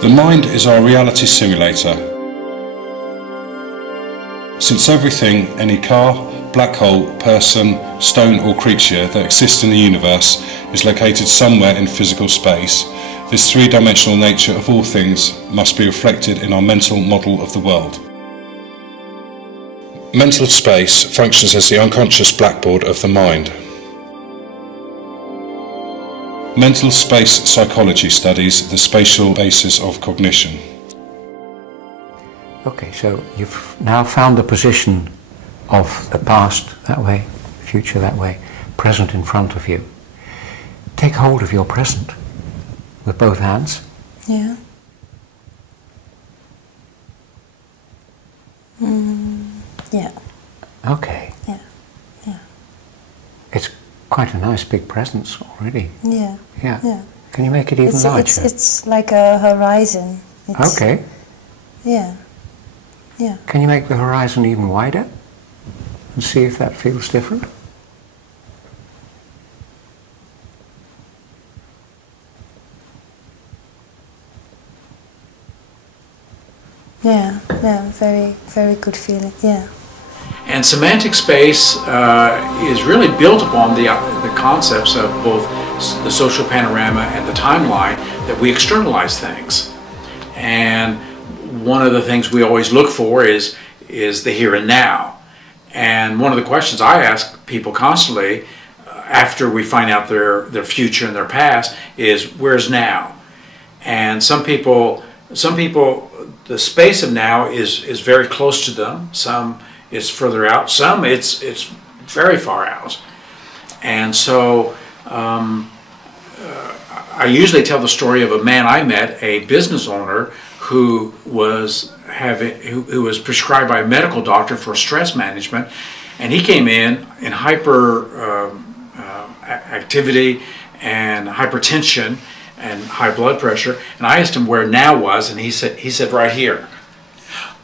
The mind is our reality simulator. Since everything, any car, black hole, person, stone or creature that exists in the universe is located somewhere in physical space, this three-dimensional nature of all things must be reflected in our mental model of the world. Mental space functions as the unconscious blackboard of the mind. Mental space psychology studies the spatial basis of cognition. Okay, so you've now found the position of the past that way, future that way, present in front of you. Take hold of your present with both hands. Yeah. Yeah. Okay. Yeah. Yeah. It's quite a nice big presence already. Yeah. Yeah. Yeah. Can you make it even larger? It's like a horizon. Okay. Yeah. Yeah. Can you make the horizon even wider and see if that feels different? Yeah. Yeah. Very, very good feeling. Yeah. And semantic space is really built upon the concepts of both the social panorama and the timeline, that we externalize things. And one of the things we always look for is the here and now. And one of the questions I ask people constantly after we find out their future and their past is, where's now? And some people, the space of now is very close to them. Some it's further out. Some it's very far out. And so I usually tell the story of a man I met, a business owner who was prescribed by a medical doctor for stress management, and he came in hyper activity and hypertension and high blood pressure, and I asked him where now was, and he said right here,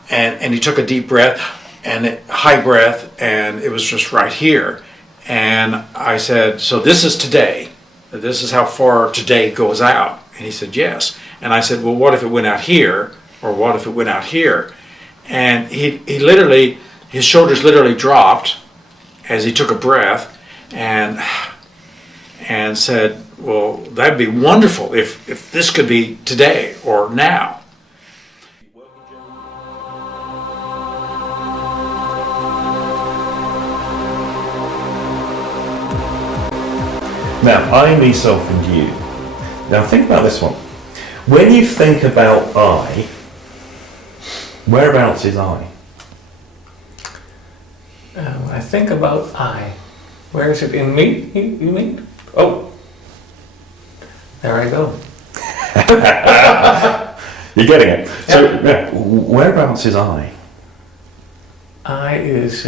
and he took a deep breath and high breath, and it was just right here. And I said, so this is today. This is how far today goes out. And he said, yes. And I said, well, what if it went out here? Or what if it went out here? And he literally, his shoulders literally dropped as he took a breath and said, well, that'd be wonderful if this could be today or now. Now, I, myself, and you. Now, think about this one. When you think about I, whereabouts is I? When I think about I, where is it in me, you mean? Oh, there I go. You're getting it. So, yeah, whereabouts is I? I is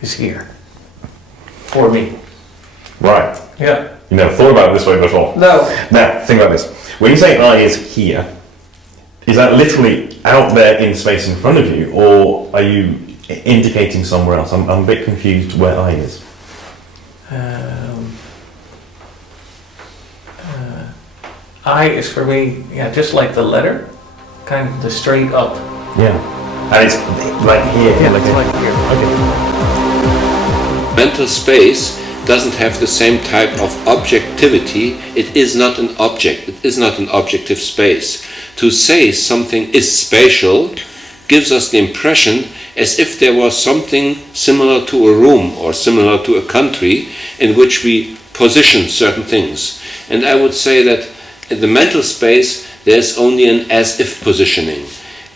here. For me. Right. Yeah. You never thought about it this way before. No. Now, think about this. When you say I is here, is that literally out there in space in front of you, or are you indicating somewhere else? I'm a bit confused where I is. I is for me, yeah, just like the letter, kind of the straight up. Yeah. And it's like here. Yeah, it's like here. Okay. Mental space doesn't have the same type of objectivity. It is not an object. It is not an objective space. To say something is spatial gives us the impression as if there was something similar to a room or similar to a country in which we position certain things. And I would say that in the mental space there's only an as-if positioning.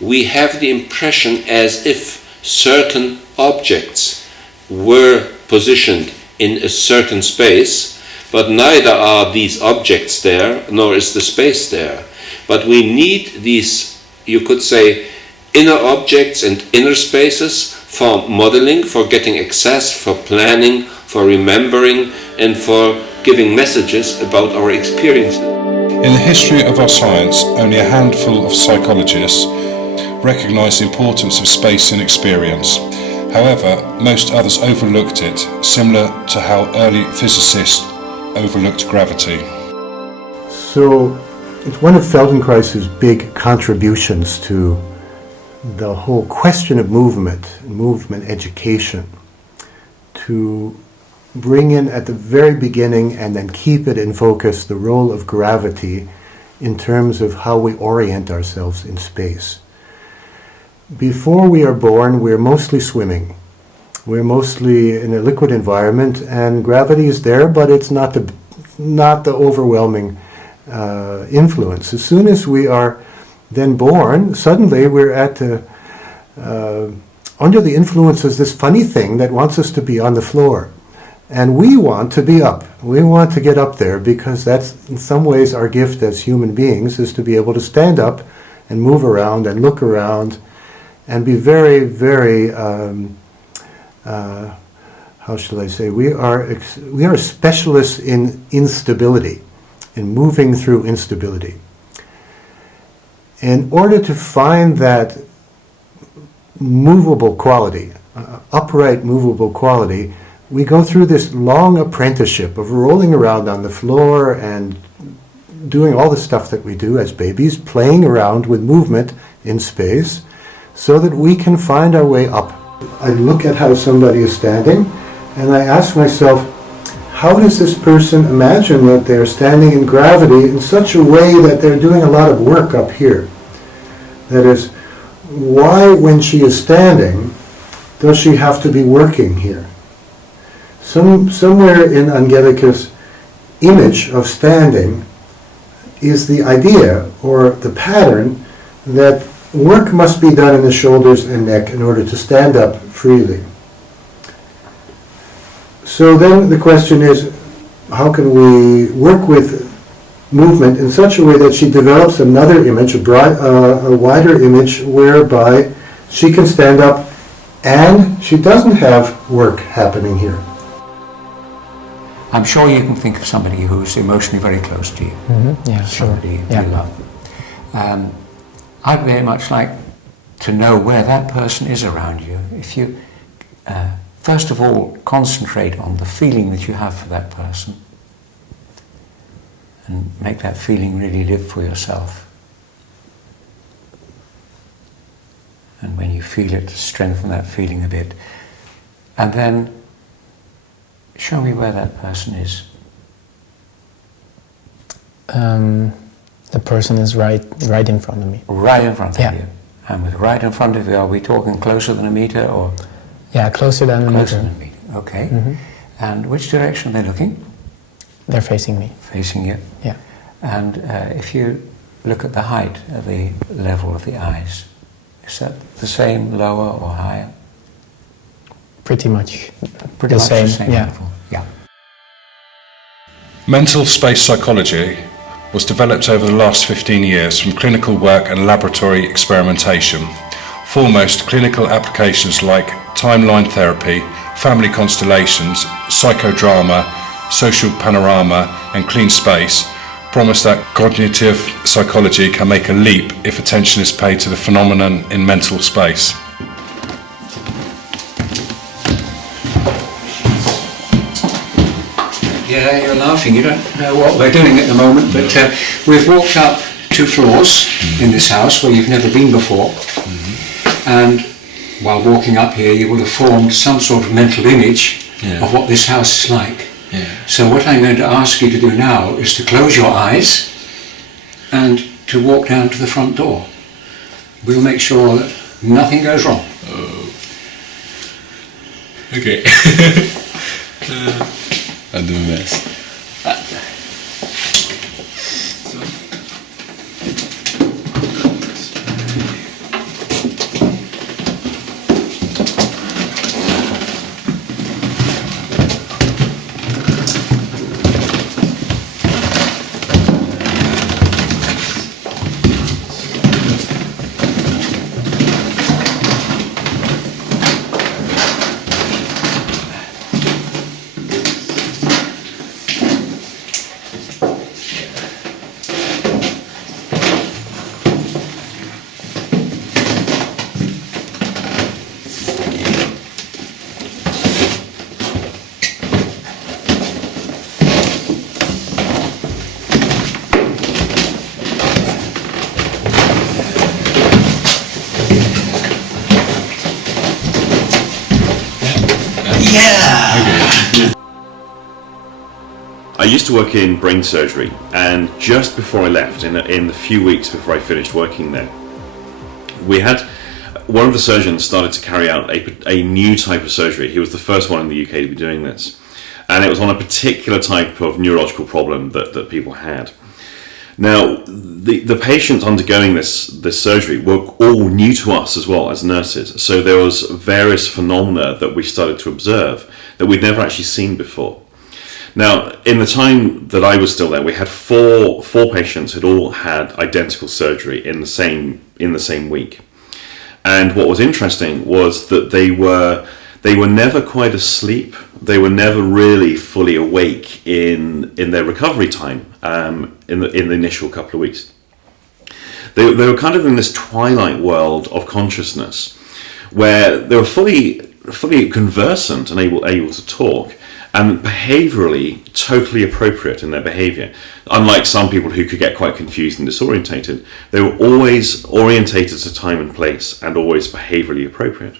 We have the impression as if certain objects were positioned in a certain space, but neither are these objects there, nor is the space there. But we need these, you could say, inner objects and inner spaces for modeling, for getting access, for planning, for remembering, and for giving messages about our experiences. In the history of our science, only a handful of psychologists recognise the importance of space in experience. However, most others overlooked it, similar to how early physicists overlooked gravity. So, it's one of Feldenkrais's big contributions to the whole question of movement education, to bring in at the very beginning and then keep it in focus the role of gravity in terms of how we orient ourselves in space. Before we are born, we're mostly swimming. We're mostly in a liquid environment, and gravity is there, but it's not the overwhelming influence. As soon as we are then born, suddenly we're under the influence of this funny thing that wants us to be on the floor. And we want to be up. We want to get up there because that's in some ways our gift as human beings, is to be able to stand up and move around and look around and be very, very, how shall I say, we are specialists in instability, in moving through instability. In order to find that movable quality, upright movable quality, we go through this long apprenticeship of rolling around on the floor and doing all the stuff that we do as babies, playing around with movement in space, so that we can find our way up. I look at how somebody is standing, and I ask myself, how does this person imagine that they're standing in gravity in such a way that they're doing a lot of work up here? That is, why, when she is standing, does she have to be working here? Somewhere in Angelika's image of standing is the idea or the pattern that work must be done in the shoulders and neck in order to stand up freely. So then the question is, how can we work with movement in such a way that she develops another image, a wider image, whereby she can stand up and she doesn't have work happening here. I'm sure you can think of somebody who's emotionally very close to you. Mm-hmm. Yeah, somebody sure. you love. I'd very much like to know where that person is around you. If you, first of all, concentrate on the feeling that you have for that person and make that feeling really live for yourself. And when you feel it, strengthen that feeling a bit. And then show me where that person is. The person is right in front of me. Right in front of you. And with right in front of you, are we talking closer than a meter or? Yeah, closer than a meter. Closer than a meter. Okay. Mm-hmm. And which direction are they looking? They're facing me. Facing you. Yeah. And if you look at the height of the level of the eyes, is that the same, lower or higher? Pretty much the same yeah. level. Yeah. Mental space psychology was developed over the last 15 years from clinical work and laboratory experimentation. Foremost clinical applications like timeline therapy, family constellations, psychodrama, social panorama and clean space promise that cognitive psychology can make a leap if attention is paid to the phenomenon in mental space. Yeah, you're laughing. You don't know what we're doing at the moment, but we've walked up 2 floors in this house where you've never been before. And while walking up here, you will have formed some sort of mental image of what this house is like. So what I'm going to ask you to do now is to close your eyes and to walk down to the front door. We'll make sure that nothing goes wrong. Okay. I'll do my best. used to work in brain surgery, and just before I left, in the few weeks before I finished working there, we had one of the surgeons started to carry out a new type of surgery. He was the first one in the UK to be doing this, and it was on a particular type of neurological problem that people had. Now, the patients undergoing this surgery were all new to us as well as nurses, so there was various phenomena that we started to observe that we'd never actually seen before. Now, in the time that I was still there, we had four patients who'd all had identical surgery in the same week. And what was interesting was that they were never quite asleep. They were never really fully awake in their recovery time in the initial couple of weeks. They were kind of in this twilight world of consciousness where they were fully conversant and able to talk, and behaviorally totally appropriate in their behavior. Unlike some people who could get quite confused and disorientated, they were always orientated to time and place and always behaviorally appropriate.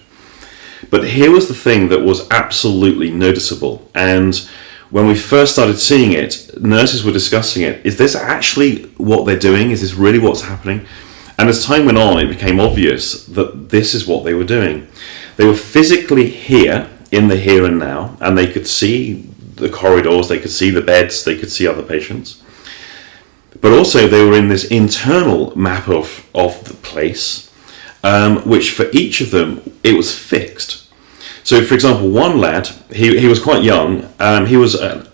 But here was the thing that was absolutely noticeable, and when we first started seeing it, nurses were discussing it. Is this actually what they're doing? Is this really what's happening? And as time went on, it became obvious that this is what they were doing. They were physically here, in the here and now, and they could see the corridors, they could see the beds, they could see other patients. But also they were in this internal map of the place, which for each of them, it was fixed. So for example, one lad, he was quite young, he was a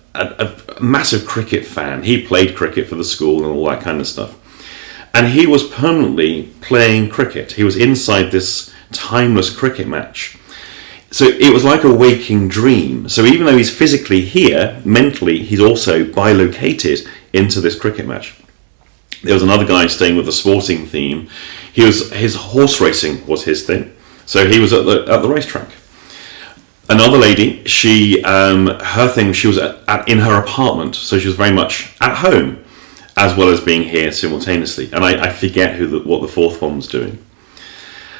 massive cricket fan. He played cricket for the school and all that kind of stuff. And he was permanently playing cricket. He was inside this timeless cricket match. So it was like a waking dream. So even though he's physically here, mentally, he's also bilocated into this cricket match. There was another guy staying with the sporting theme. His horse racing was his thing. So he was at the racetrack. Another lady, her thing, she was in her apartment. So she was very much at home, as well as being here simultaneously. And I forget what the fourth one was doing.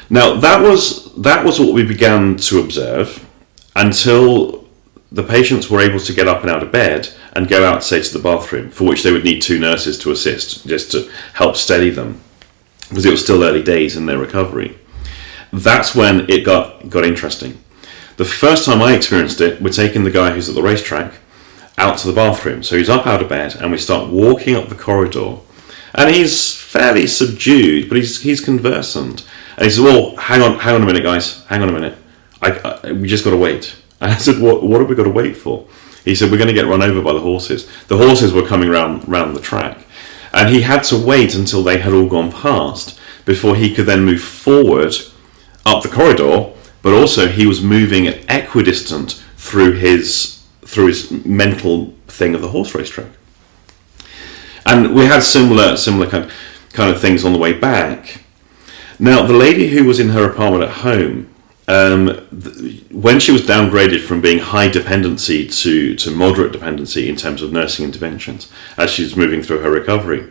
Now, that was what we began to observe until the patients were able to get up and out of bed and go out, say, to the bathroom, for which they would need 2 nurses to assist, just to help steady them, because it was still early days in their recovery. That's when it got interesting. The first time I experienced it, we're taking the guy who's at the racetrack out to the bathroom. So he's up out of bed, and we start walking up the corridor, and he's fairly subdued, but he's conversant. And he says, well, hang on a minute, guys. Hang on a minute. We just got to wait. And I said, what have we got to wait for? He said, we're going to get run over by the horses. The horses were coming round the track. And he had to wait until they had all gone past before he could then move forward up the corridor, but also he was moving equidistant through his mental thing of the horse race track. And we had similar kind of things on the way back. Now, the lady who was in her apartment at home, when she was downgraded from being high dependency to moderate dependency in terms of nursing interventions, as she was moving through her recovery,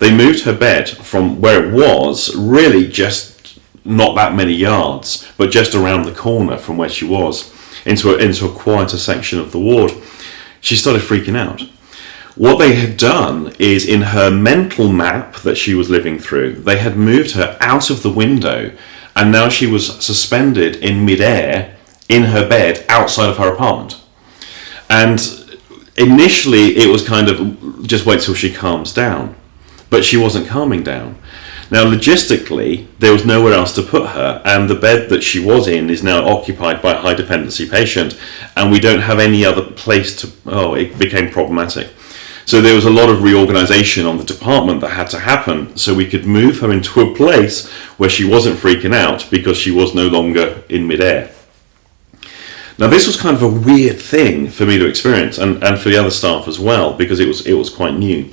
they moved her bed from where it was really just not that many yards, but just around the corner from where she was, into a quieter section of the ward. She started freaking out. What they had done is, in her mental map that she was living through, they had moved her out of the window, and now she was suspended in midair in her bed outside of her apartment. And initially it was kind of, just wait till she calms down. But she wasn't calming down. Now, logistically, there was nowhere else to put her, and the bed that she was in is now occupied by a high dependency patient, and we don't have any other place to... it became problematic. So there was a lot of reorganization on the department that had to happen so we could move her into a place where she wasn't freaking out because she was no longer in midair. Now, this was kind of a weird thing for me to experience, and for the other staff as well, because it was quite new.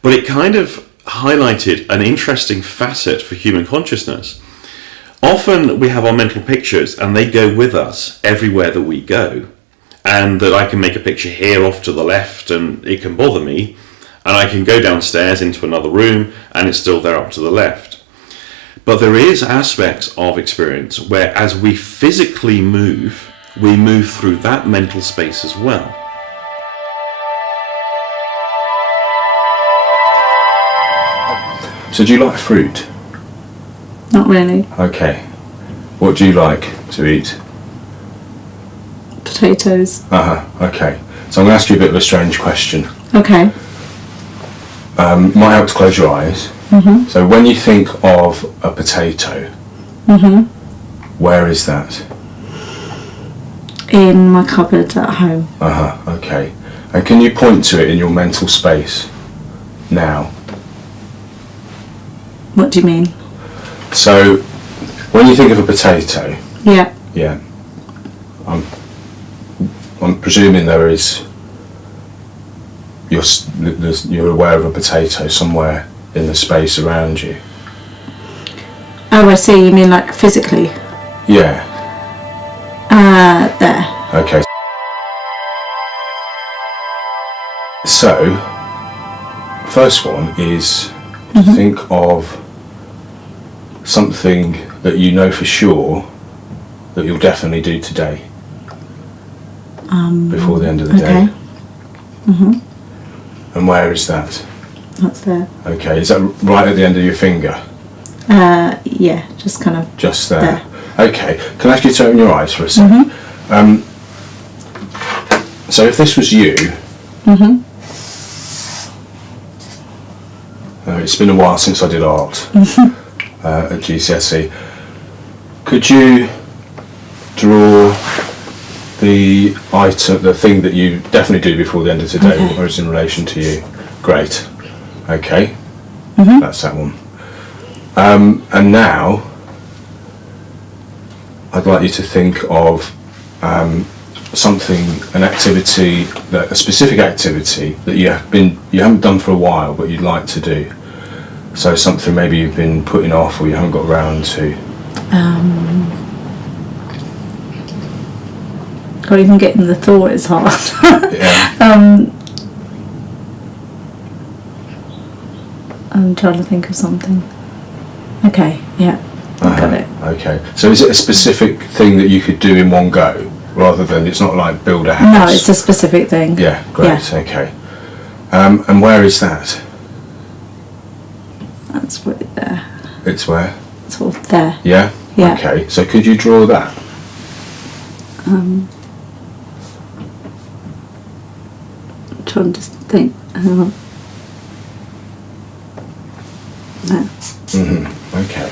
But it kind of highlighted an interesting facet for human consciousness. Often we have our mental pictures and they go with us everywhere that we go. And that I can make a picture here off to the left and it can bother me, and I can go downstairs into another room and it's still there up to the left. But there is aspects of experience where, as we physically move, we move through that mental space as well. So do you like fruit? Not really. Okay. What do you like to eat? Potatoes. Okay. So I'm going to ask you a bit of a strange question. Okay. It might help to close your eyes. So when you think of a potato, where is that? In my cupboard at home. Okay. And can you point to it in your mental space now? What do you mean? So when you think of a potato, Yeah. yeah, I'm presuming there is, you're aware of a potato somewhere in the space around you. Oh, I see. You mean like physically? Yeah. There. Okay. So, first one is to think of something that you know for sure that you'll definitely do today. Before the end of the day. And where is that? That's there. Okay, is that right at the end of your finger? Yeah, just kind of. Just there. Okay, can I ask you to open your eyes for a second? So if this was you, it's been a while since I did art at GCSE. Could you draw the item, the thing that you definitely do before the end of today, or is in relation to you? Great. Okay. That's that one. And now I'd like you to think of something, an activity, a specific activity that you haven't done for a while, but you'd like to do. So something maybe you've been putting off or you haven't got around to. God, even getting the thought is hard. Yeah. I'm trying to think of something. Okay, yeah, got it. Okay. So is it a specific thing that you could do in one go, rather than, it's not like build a house? No, it's a specific thing. Yeah, great, okay. And where is that? That's right there. It's where? Sort of there. Yeah? Yeah. Okay, so could you draw that? I'm trying to think. Hang on. No. Okay.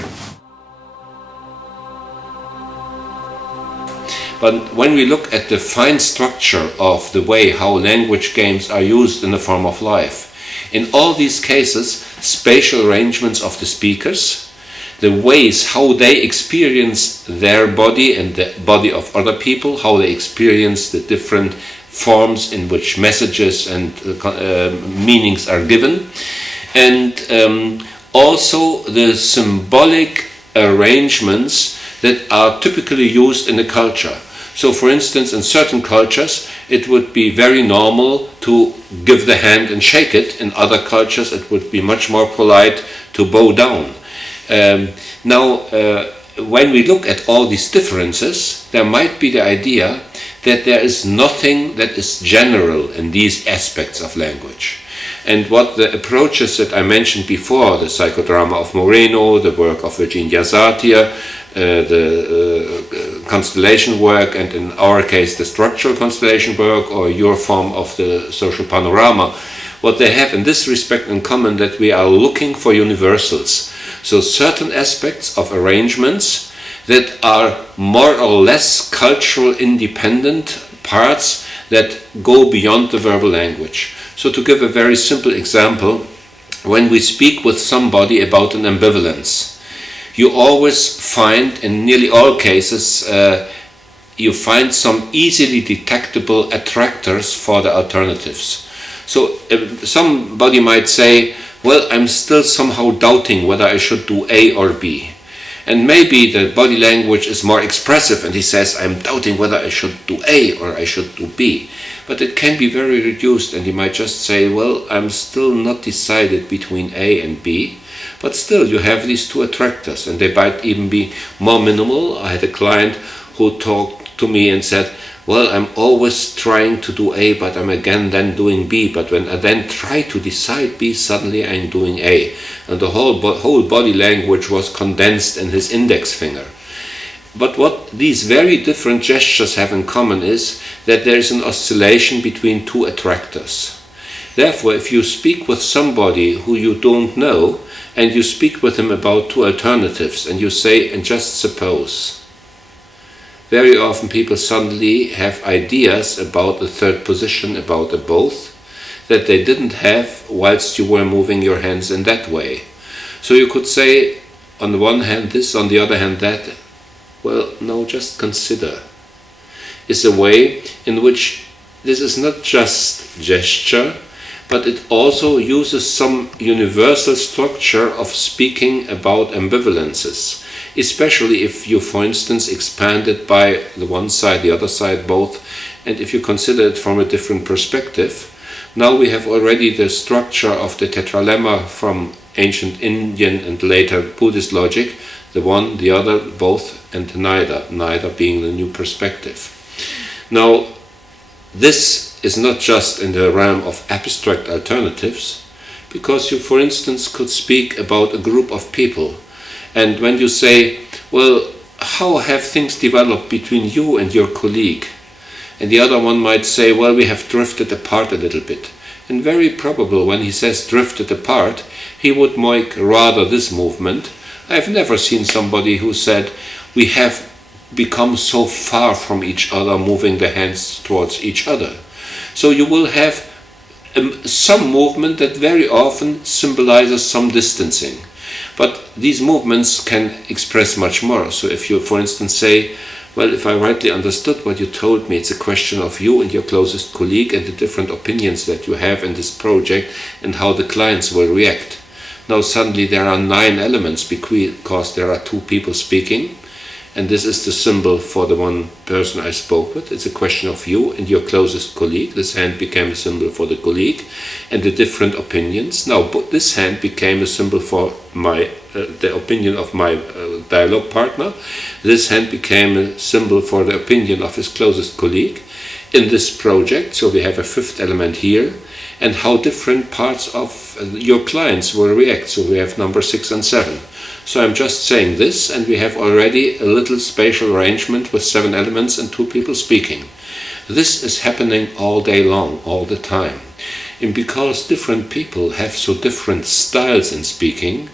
But when we look at the fine structure of the way how language games are used in the form of life, in all these cases, spatial arrangements of the speakers, the ways how they experience their body and the body of other people, how they experience the different forms in which messages and meanings are given, and also the symbolic arrangements that are typically used in a culture. So for instance, in certain cultures it would be very normal to give the hand and shake it. In other cultures it would be much more polite to bow down. When we look at all these differences, there might be the idea that there is nothing that is general in these aspects of language. And what the approaches that I mentioned before, the psychodrama of Moreno, the work of Virginia Satir, the constellation work, and in our case the structural constellation work, or your form of the social panorama, what they have in this respect in common, that we are looking for universals. So certain aspects of arrangements that are more or less cultural independent parts that go beyond the verbal language. So to give a very simple example, when we speak with somebody about an ambivalence, you always find, in nearly all cases, you find some easily detectable attractors for the alternatives. So somebody might say, well, I'm still somehow doubting whether I should do A or B. And maybe the body language is more expressive and he says, I'm doubting whether I should do A or I should do B. But it can be very reduced, and he might just say, well, I'm still not decided between A and B. But still, you have these two attractors, and they might even be more minimal. I had a client who talked to me and said, well, I'm always trying to do A, but I'm again then doing B. But when I then try to decide B, suddenly I'm doing A. And the whole body language was condensed in his index finger. But what these very different gestures have in common is that there is an oscillation between two attractors. Therefore, if you speak with somebody who you don't know, and you speak with him about two alternatives, and you say, and just suppose, very often people suddenly have ideas about the third position, about the both, that they didn't have whilst you were moving your hands in that way. So you could say, on the one hand this, on the other hand that. Well, no, just consider. It's a way in which this is not just gesture, but it also uses some universal structure of speaking about ambivalences, especially if you, for instance, expand it by the one side, the other side, both, and if you consider it from a different perspective. Now we have already the structure of the tetralemma from ancient Indian and later Buddhist logic, the one, the other, both, and neither being the new perspective. Now, this is not just in the realm of abstract alternatives, because you, for instance, could speak about a group of people, and when you say, well, how have things developed between you and your colleague? And the other one might say, well, we have drifted apart a little bit. And very probable when he says drifted apart, he would make rather this movement. I've never seen somebody who said, we have become so far from each other, moving the hands towards each other. So you will have some movement that very often symbolizes some distancing. But these movements can express much more. So if you, for instance, say, well, if I rightly understood what you told me, it's a question of you and your closest colleague and the different opinions that you have in this project and how the clients will react. Now suddenly there are 9 elements because there are 2 people speaking, and this is the symbol for the one person I spoke with. It's a question of you and your closest colleague. This hand became a symbol for the colleague and the different opinions. Now this hand became a symbol for the opinion of my dialogue partner. This hand became a symbol for the opinion of his closest colleague in this project. So we have a 5th element here, and how different parts of your clients will react. So we have number 6 and 7. So I'm just saying this, and we have already a little spatial arrangement with 7 elements and 2 people speaking. This is happening all day long, all the time. And because different people have so different styles in speaking,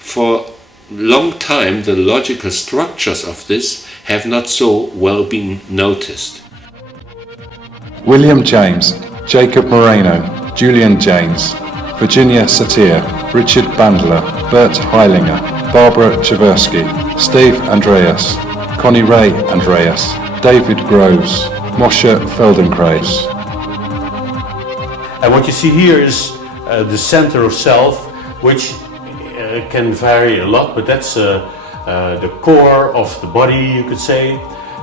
for a long time the logical structures of this have not so well been noticed. William James, Jacob Moreno, Julian James, Virginia Satir, Richard Bandler, Bert Heilinger, Barbara Cheversky, Steve Andreas, Connie Ray Andreas, David Groves, Moshe Feldenkrais. And what you see here is the center of self, which can vary a lot, but that's the core of the body, you could say,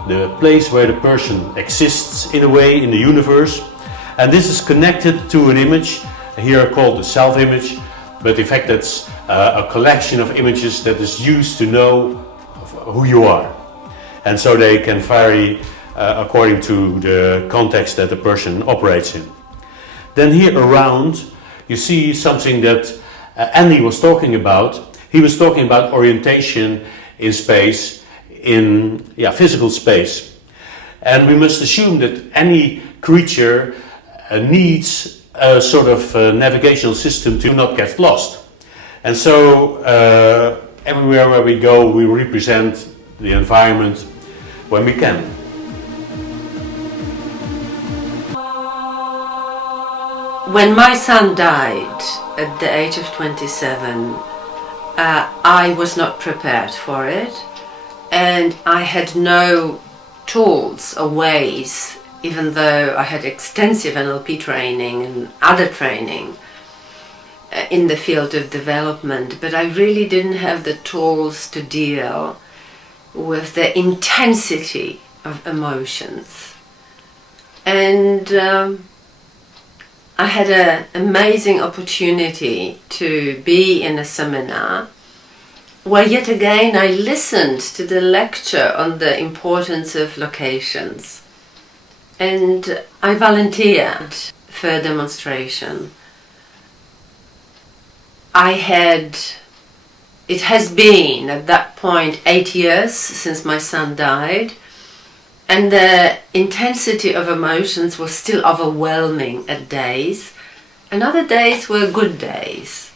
the place where the person exists in a way in the universe. And this is connected to an image, here called the self-image, but in fact that's a collection of images that is used to know who you are. And so they can vary according to the context that the person operates in. Then here around you see something that Andy was talking about. He was talking about orientation in space, in physical space. And we must assume that any creature needs a sort of navigational system to not get lost. And so everywhere where we go, we represent the environment when we can. When my son died at the age of 27, I was not prepared for it, and I had no tools or ways, even though I had extensive NLP training and other training in the field of development, but I really didn't have the tools to deal with the intensity of emotions. And I had an amazing opportunity to be in a seminar where yet again I listened to the lecture on the importance of locations. and I volunteered for a demonstration. It has been at that point 8 years since my son died, and the intensity of emotions was still overwhelming at days, and other days were good days.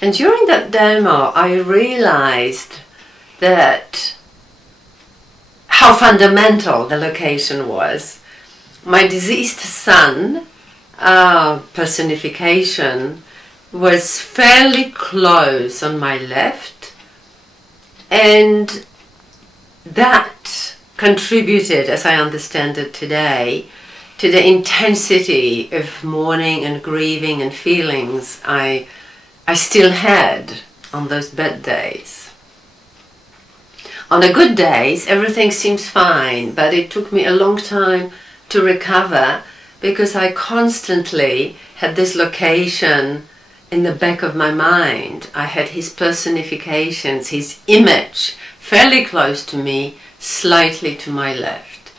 And during that demo I realized that how fundamental the location was. My deceased son, personification, was fairly close on my left, and that contributed, as I understand it today, to the intensity of mourning and grieving and feelings I still had on those bad days. On the good days, everything seems fine, but it took me a long time to recover because I constantly had this location in the back of my mind. I had his personifications, his image, fairly close to me, slightly to my left.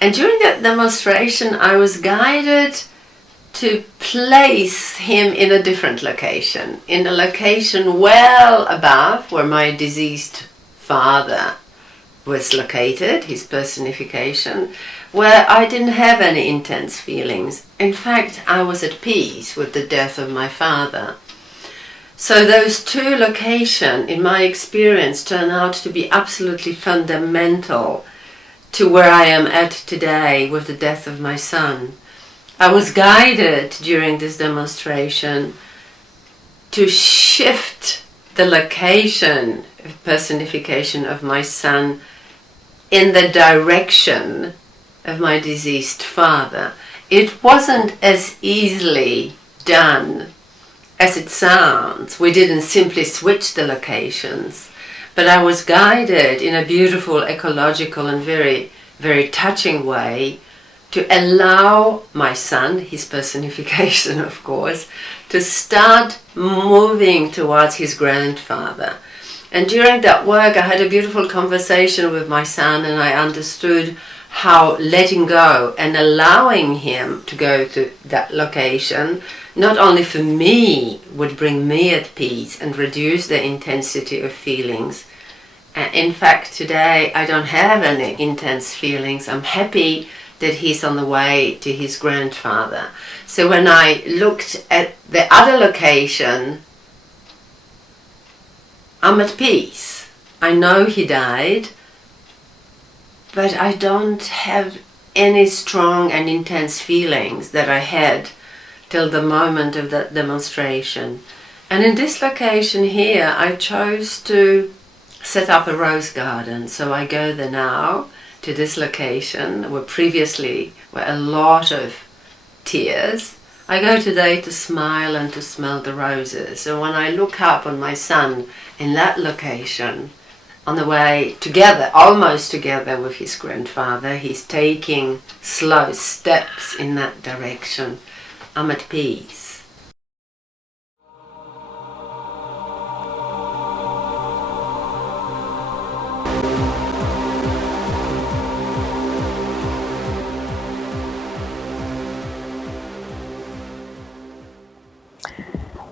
And during that demonstration, I was guided to place him in a different location, in a location well above where my deceased father was located, his personification, where I didn't have any intense feelings. In fact, I was at peace with the death of my father. So those two locations, in my experience, turn out to be absolutely fundamental to where I am at today with the death of my son. I was guided during this demonstration to shift the location of personification of my son in the direction of my deceased father. It wasn't as easily done as it sounds. We didn't simply switch the locations, but I was guided in a beautiful, ecological and very, very touching way to allow my son, his personification of course, to start moving towards his grandfather. And during that work I had a beautiful conversation with my son, and I understood how letting go and allowing him to go to that location not only for me would bring me at peace and reduce the intensity of feelings. In fact, today I don't have any intense feelings. I'm happy that he's on the way to his grandfather. So when I looked at the other location, I'm at peace. I know he died, but I don't have any strong and intense feelings that I had till the moment of that demonstration. And in this location here, I chose to set up a rose garden. So I go there now to this location where previously were a lot of tears. I go today to smile and to smell the roses. And when I look up on my son in that location, on the way together, almost together with his grandfather, he's taking slow steps in that direction. I'm at peace.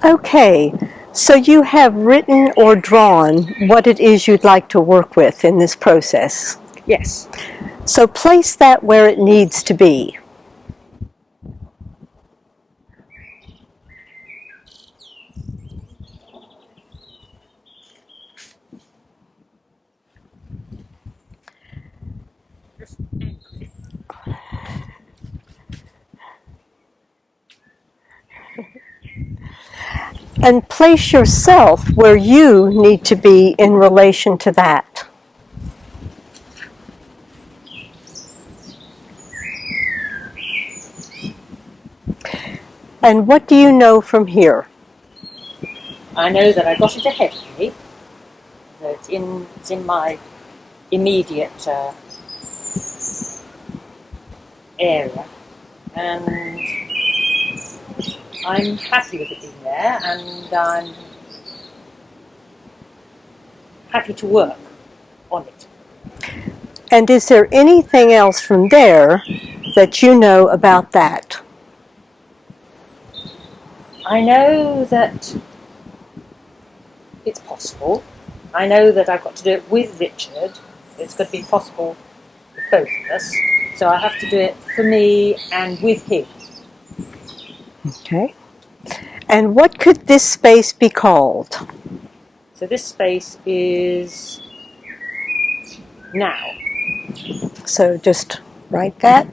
Okay, so you have written or drawn what it is you'd like to work with in this process. Yes. So place that where it needs to be. And place yourself where you need to be in relation to that. And what do you know from here? I know that I got it ahead of me, that it's in my immediate area, and I'm happy with it being there, and I'm happy to work on it. And is there anything else from there that you know about that? I know that it's possible. I know that I've got to do it with Richard. It's got to be possible for both of us. So I have to do it for me and with him. Okay. And what could this space be called? So this space is now. So just write that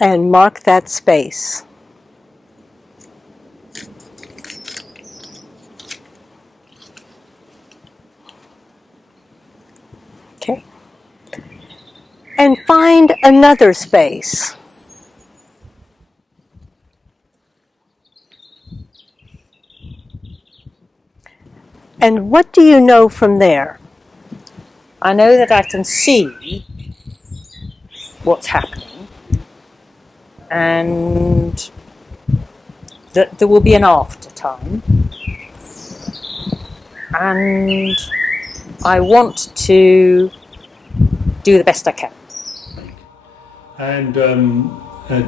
and mark that space. Okay. And find another space. And what do you know from there? I know that I can see what's happening and that there will be an after time, and I want to do the best I can. And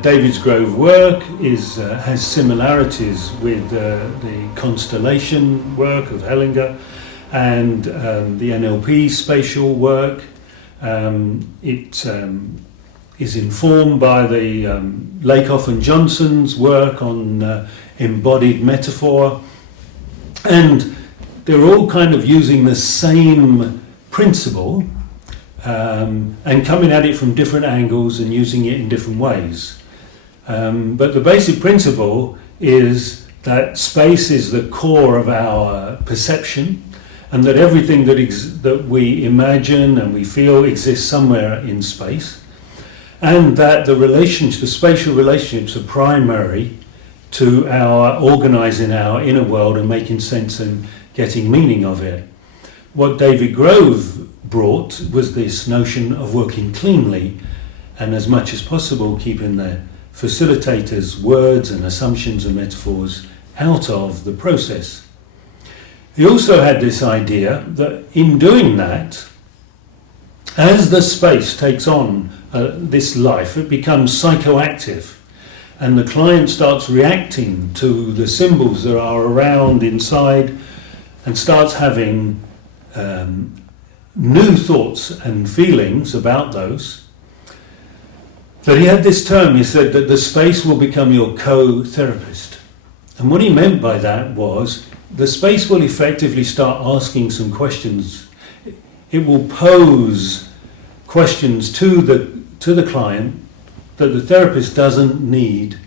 David's Grove work has similarities with the constellation work of Hellinger and the NLP spatial work. It is informed by the Lakoff and Johnson's work on embodied metaphor, and they're all kind of using the same principle and coming at it from different angles and using it in different ways. But the basic principle is that space is the core of our perception, and that everything that we imagine and we feel exists somewhere in space, and that the spatial relationships are primary to our organising our inner world and making sense and getting meaning of it. What David Grove brought was this notion of working cleanly and as much as possible keeping the facilitators' words and assumptions and metaphors out of the process. He also had this idea that in doing that, as the space takes on this life, it becomes psychoactive, and the client starts reacting to the symbols that are around inside and starts having new thoughts and feelings about those. But he had this term, he said that the space will become your co-therapist. And what he meant by that was the space will effectively start asking some questions. It will pose questions to the client that the therapist doesn't need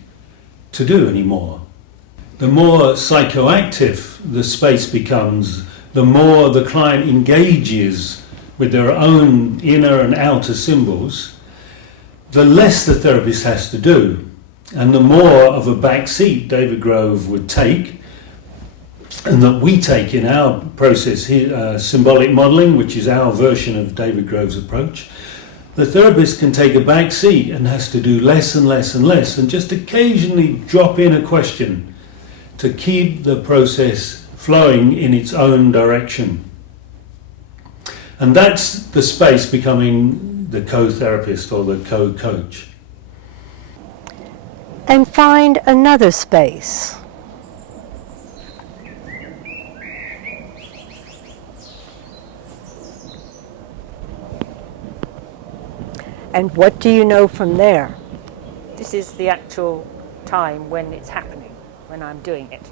to do anymore. The more psychoactive the space becomes, the more the client engages with their own inner and outer symbols, the less the therapist has to do, and the more of a back seat David Grove would take, and that we take in our process here, symbolic modelling, which is our version of David Grove's approach. The therapist can take a back seat and has to do less and less and less, and just occasionally drop in a question to keep the process flowing in its own direction. And that's the space becoming the co-therapist or the co-coach. And find another space. And what do you know from there? This is the actual time when it's happening, when I'm doing it.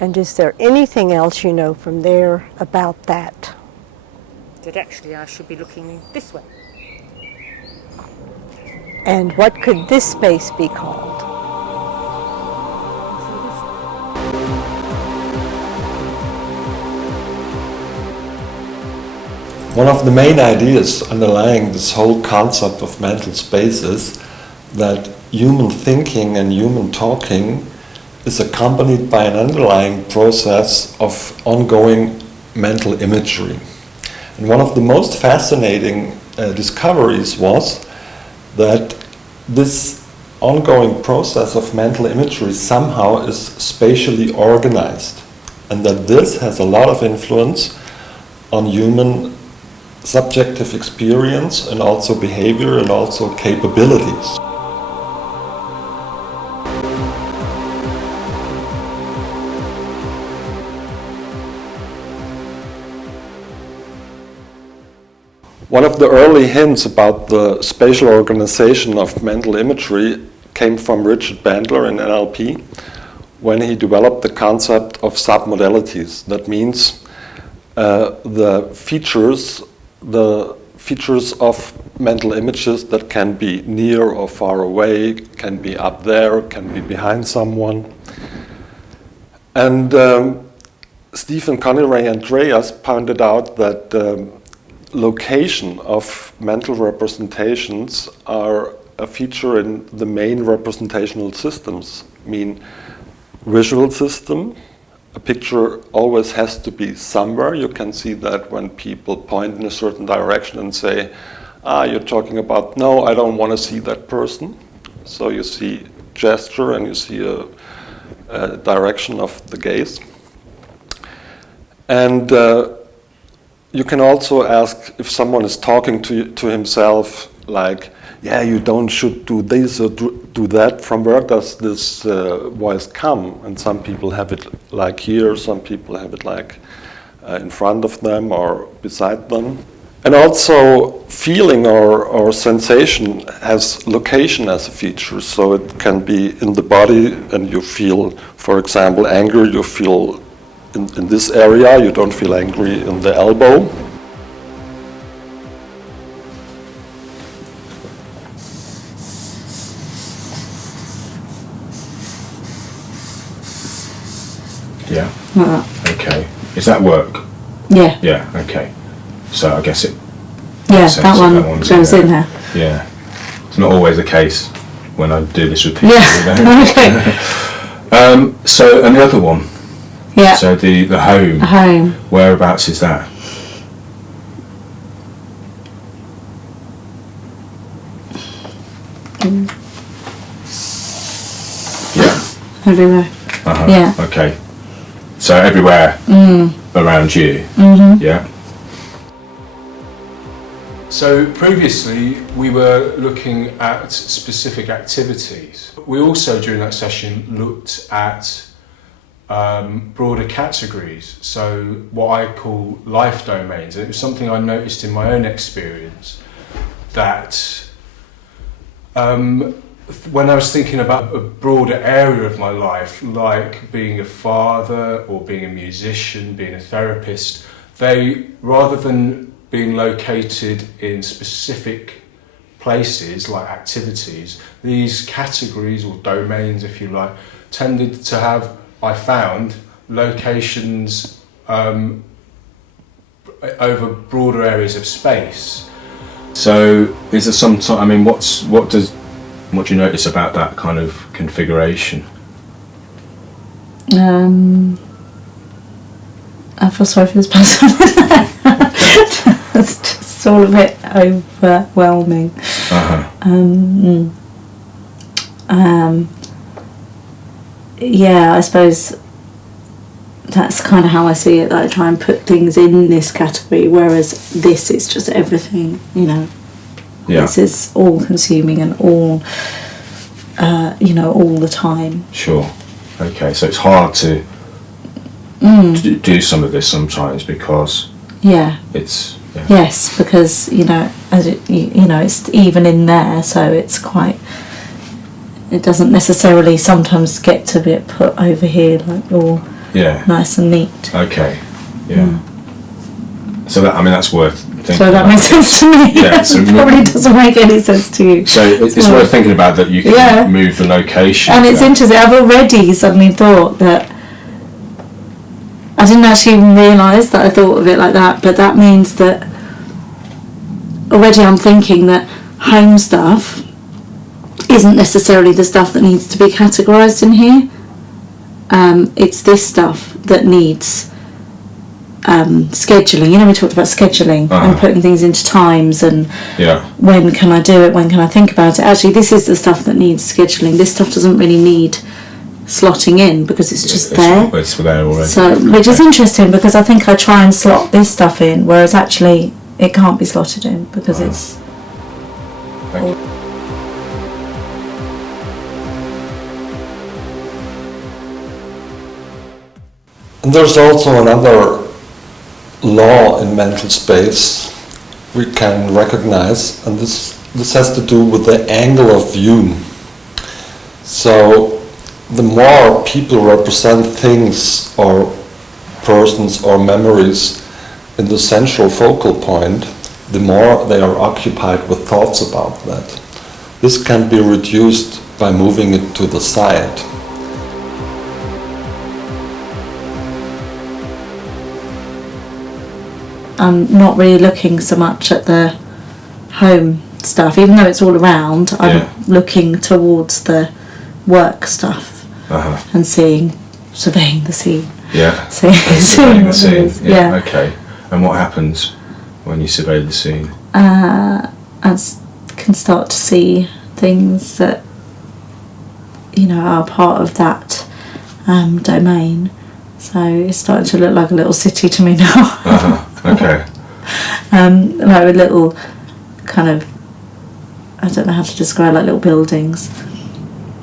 And is there anything else you know from there about that? That actually I should be looking this way. And what could this space be called? One of the main ideas underlying this whole concept of mental space is that human thinking and human talking is accompanied by an underlying process of ongoing mental imagery. And one of the most fascinating discoveries was that this ongoing process of mental imagery somehow is spatially organized, and that this has a lot of influence on human subjective experience and also behavior and also capabilities. One of the early hints about the spatial organization of mental imagery came from Richard Bandler in NLP when he developed the concept of submodalities. That means the features of mental images that can be near or far away, can be up there, can be behind someone. And Stephen Conneray Andreas pointed out that location of mental representations are a feature in the main representational systems. I mean, visual system, a picture always has to be somewhere. You can see that when people point in a certain direction and say, you're talking about, no, I don't want to see that person. So you see gesture and you see a direction of the gaze. And you can also ask if someone is talking to himself, like, yeah, you should do this or do that. From where does this voice come? And some people have it like here, some people have it like in front of them or beside them. And also feeling or sensation has location as a feature. So it can be in the body and you feel, for example, anger, you feel in this area, you don't feel angry in the elbow. Yeah. Okay. Is that work? Yeah. Yeah. Okay. So I guess it. Yeah, that one goes in there. Yeah. It's not always the case when I do this with people. Yeah. You know? Okay. So and the other one. Yeah. So the home. A home. Whereabouts is that? Yeah. Everywhere. Uh-huh. Yeah. Okay. So everywhere around you. Mm-hmm. Yeah. So previously we were looking at specific activities. We also during that session looked at broader categories, so what I call life domains. It was something I noticed in my own experience that when I was thinking about a broader area of my life, like being a father or being a musician, being a therapist, they, rather than being located in specific places like activities, these categories or domains, if you like, tended to have, I found, locations over broader areas of space. So is there some sort, I mean, what do you notice about that kind of configuration? I feel sorry for this person. It's just all a bit overwhelming. Uh-huh. Yeah, I suppose that's kind of how I see it, that I try and put things in this category, whereas this is just everything, you know. Yeah. This is all consuming and all, all the time. Sure. Okay, so it's hard to do some of this sometimes because it's... Yeah. Yes, because, as it's even in there, so it's quite... It doesn't necessarily sometimes get to be put over here, like all nice and neat. Okay, yeah. So that's worth thinking So that about. makes sense to me. Yeah, so it probably doesn't make any sense to you. So it's worth thinking about that you can move the location. And it's interesting, I've already suddenly thought that, I didn't actually even realise that I thought of it like that, but that means that already I'm thinking that home stuff isn't necessarily the stuff that needs to be categorised in here. It's this stuff that needs scheduling. We talked about scheduling and putting things into times and when can I do it, when can I think about it. Actually, this is the stuff that needs scheduling. This stuff doesn't really need slotting in because it's just there. It's there already. So, which is interesting because I think I try and slot this stuff in, whereas actually it can't be slotted in because it's. And there's also another law in mental space we can recognize, and this has to do with the angle of view. So the more people represent things or persons or memories in the central focal point, the more they are occupied with thoughts about that. This can be reduced by moving it to the side. I'm not really looking so much at the home stuff, even though it's all around. I'm looking towards the work stuff and surveying the scene. Yeah. Surveying the scene. Yeah. Okay. And what happens when you survey the scene? I can start to see things that are part of that domain. So it's starting to look like a little city to me now. Okay. Like a little kind of, I don't know how to describe, like little buildings.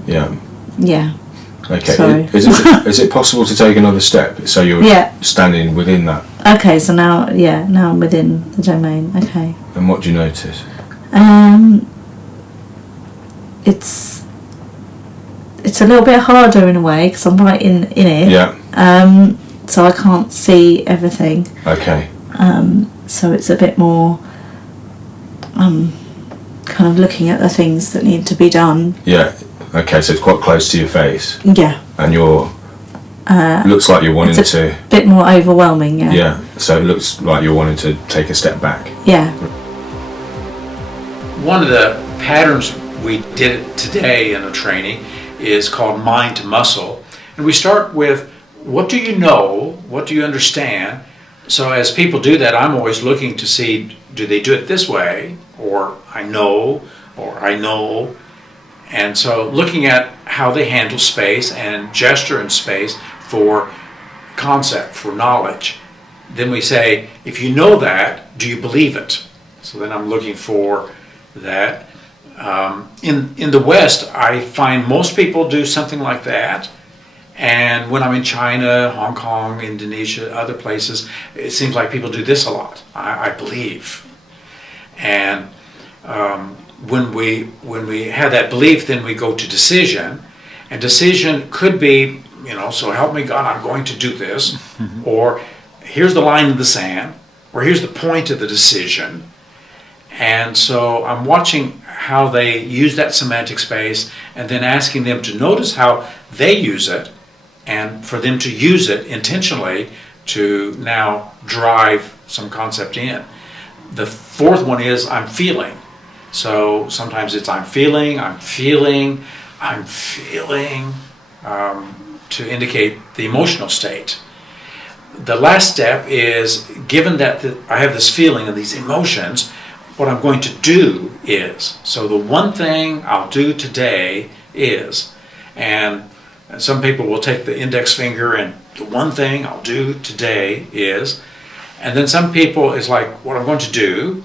Yeah. Yeah. Okay. Sorry. Is it possible to take another step? So you're standing within that. Okay, so now I'm within the domain. Okay. And what do you notice? It's a little bit harder in a way because I'm right in it. Yeah. So I can't see everything. Okay. So it's a bit more kind of looking at the things that need to be done. Yeah. Okay, so it's quite close to your face. Yeah. And looks like you're wanting it's to. Bit more overwhelming, yeah. Yeah. So it looks like you're wanting to take a step back. Yeah. One of the patterns we did today in the training is called mind to muscle. And we start with, what do you know? What do you understand? So as people do that, I'm always looking to see, do they do it this way? Or I know. And so looking at how they handle space and gesture in space for concept, for knowledge. Then we say, if you know that, do you believe it? So then I'm looking for that. In the West, I find most people do something like that. And when I'm in China, Hong Kong, Indonesia, other places, it seems like people do this a lot. I believe. And when we have that belief, then we go to decision. And decision could be, so help me God, I'm going to do this. Or here's the line in the sand. Or here's the point of the decision. And so I'm watching how they use that semantic space and then asking them to notice how they use it and for them to use it intentionally to now drive some concept in. The fourth one is I'm feeling. So sometimes it's I'm feeling, to indicate the emotional state. The last step is, given that I have this feeling and these emotions, what I'm going to do is, so the one thing I'll do today is, and some people will take the index finger and the one thing I'll do today is, and then some people is like what I'm going to do,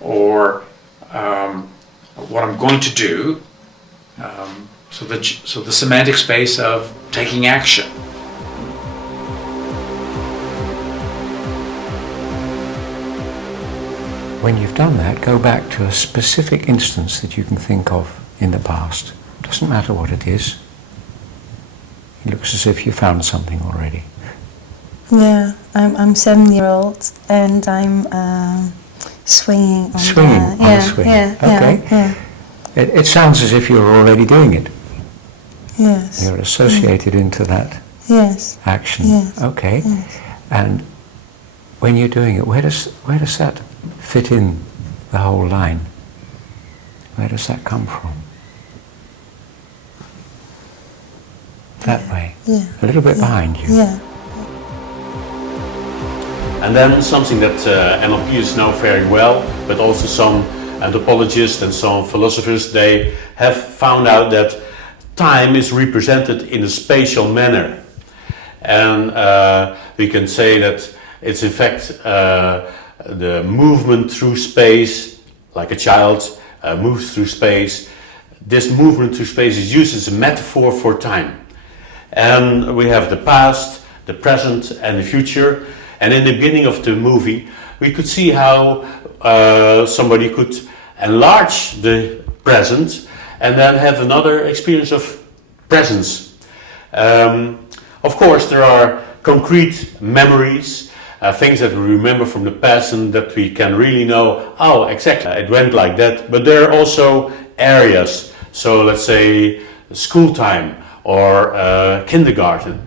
or what I'm going to do, so the semantic space of taking action. When you've done that, go back to a specific instance that you can think of in the past. Doesn't matter what it is. It looks as if you found something already. Yeah, I'm 7-year-old and I'm swinging on Swinging the, on a swing. Okay. Yeah. It sounds as if you're already doing it. Yes. You're associated into that action. Yes. Okay. Yes. And when you're doing it, where does that fit in the whole line? Where does that come from? That way. Yeah. A little bit behind you. Yeah. And then something that NLP knows very well, but also some anthropologists and some philosophers, they have found out that time is represented in a spatial manner. And we can say that it's in fact the movement through space, like a child moves through space. This movement through space is used as a metaphor for time. And we have the past, the present, and the future. And in the beginning of the movie, we could see how somebody could enlarge the present and then have another experience of presence. Of course, there are concrete memories, things that we remember from the past and that we can really know, oh, exactly, it went like that. But there are also areas, so let's say school time or kindergarten.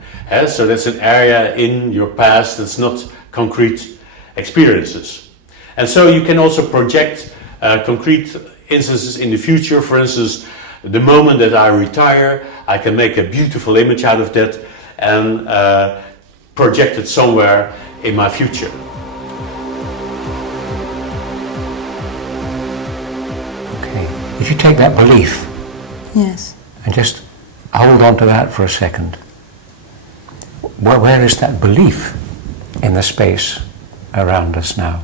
So that's an area in your past that's not concrete experiences. And so you can also project concrete instances in the future. For instance, the moment that I retire, I can make a beautiful image out of that and project it somewhere in my future. Okay. If you take that belief, Yes. and just hold on to that for a second. Where is that belief in the space around us now?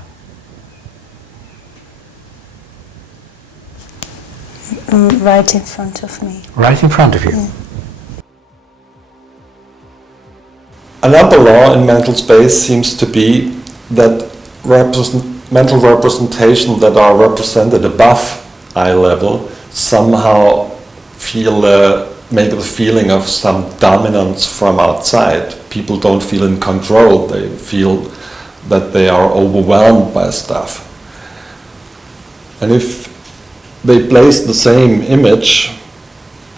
Right in front of me. Right in front of you. Yeah. Another law in mental space seems to be that mental representation that are represented above eye level somehow make the feeling of some dominance from outside. People don't feel in control, they feel that they are overwhelmed by stuff. And if they place the same image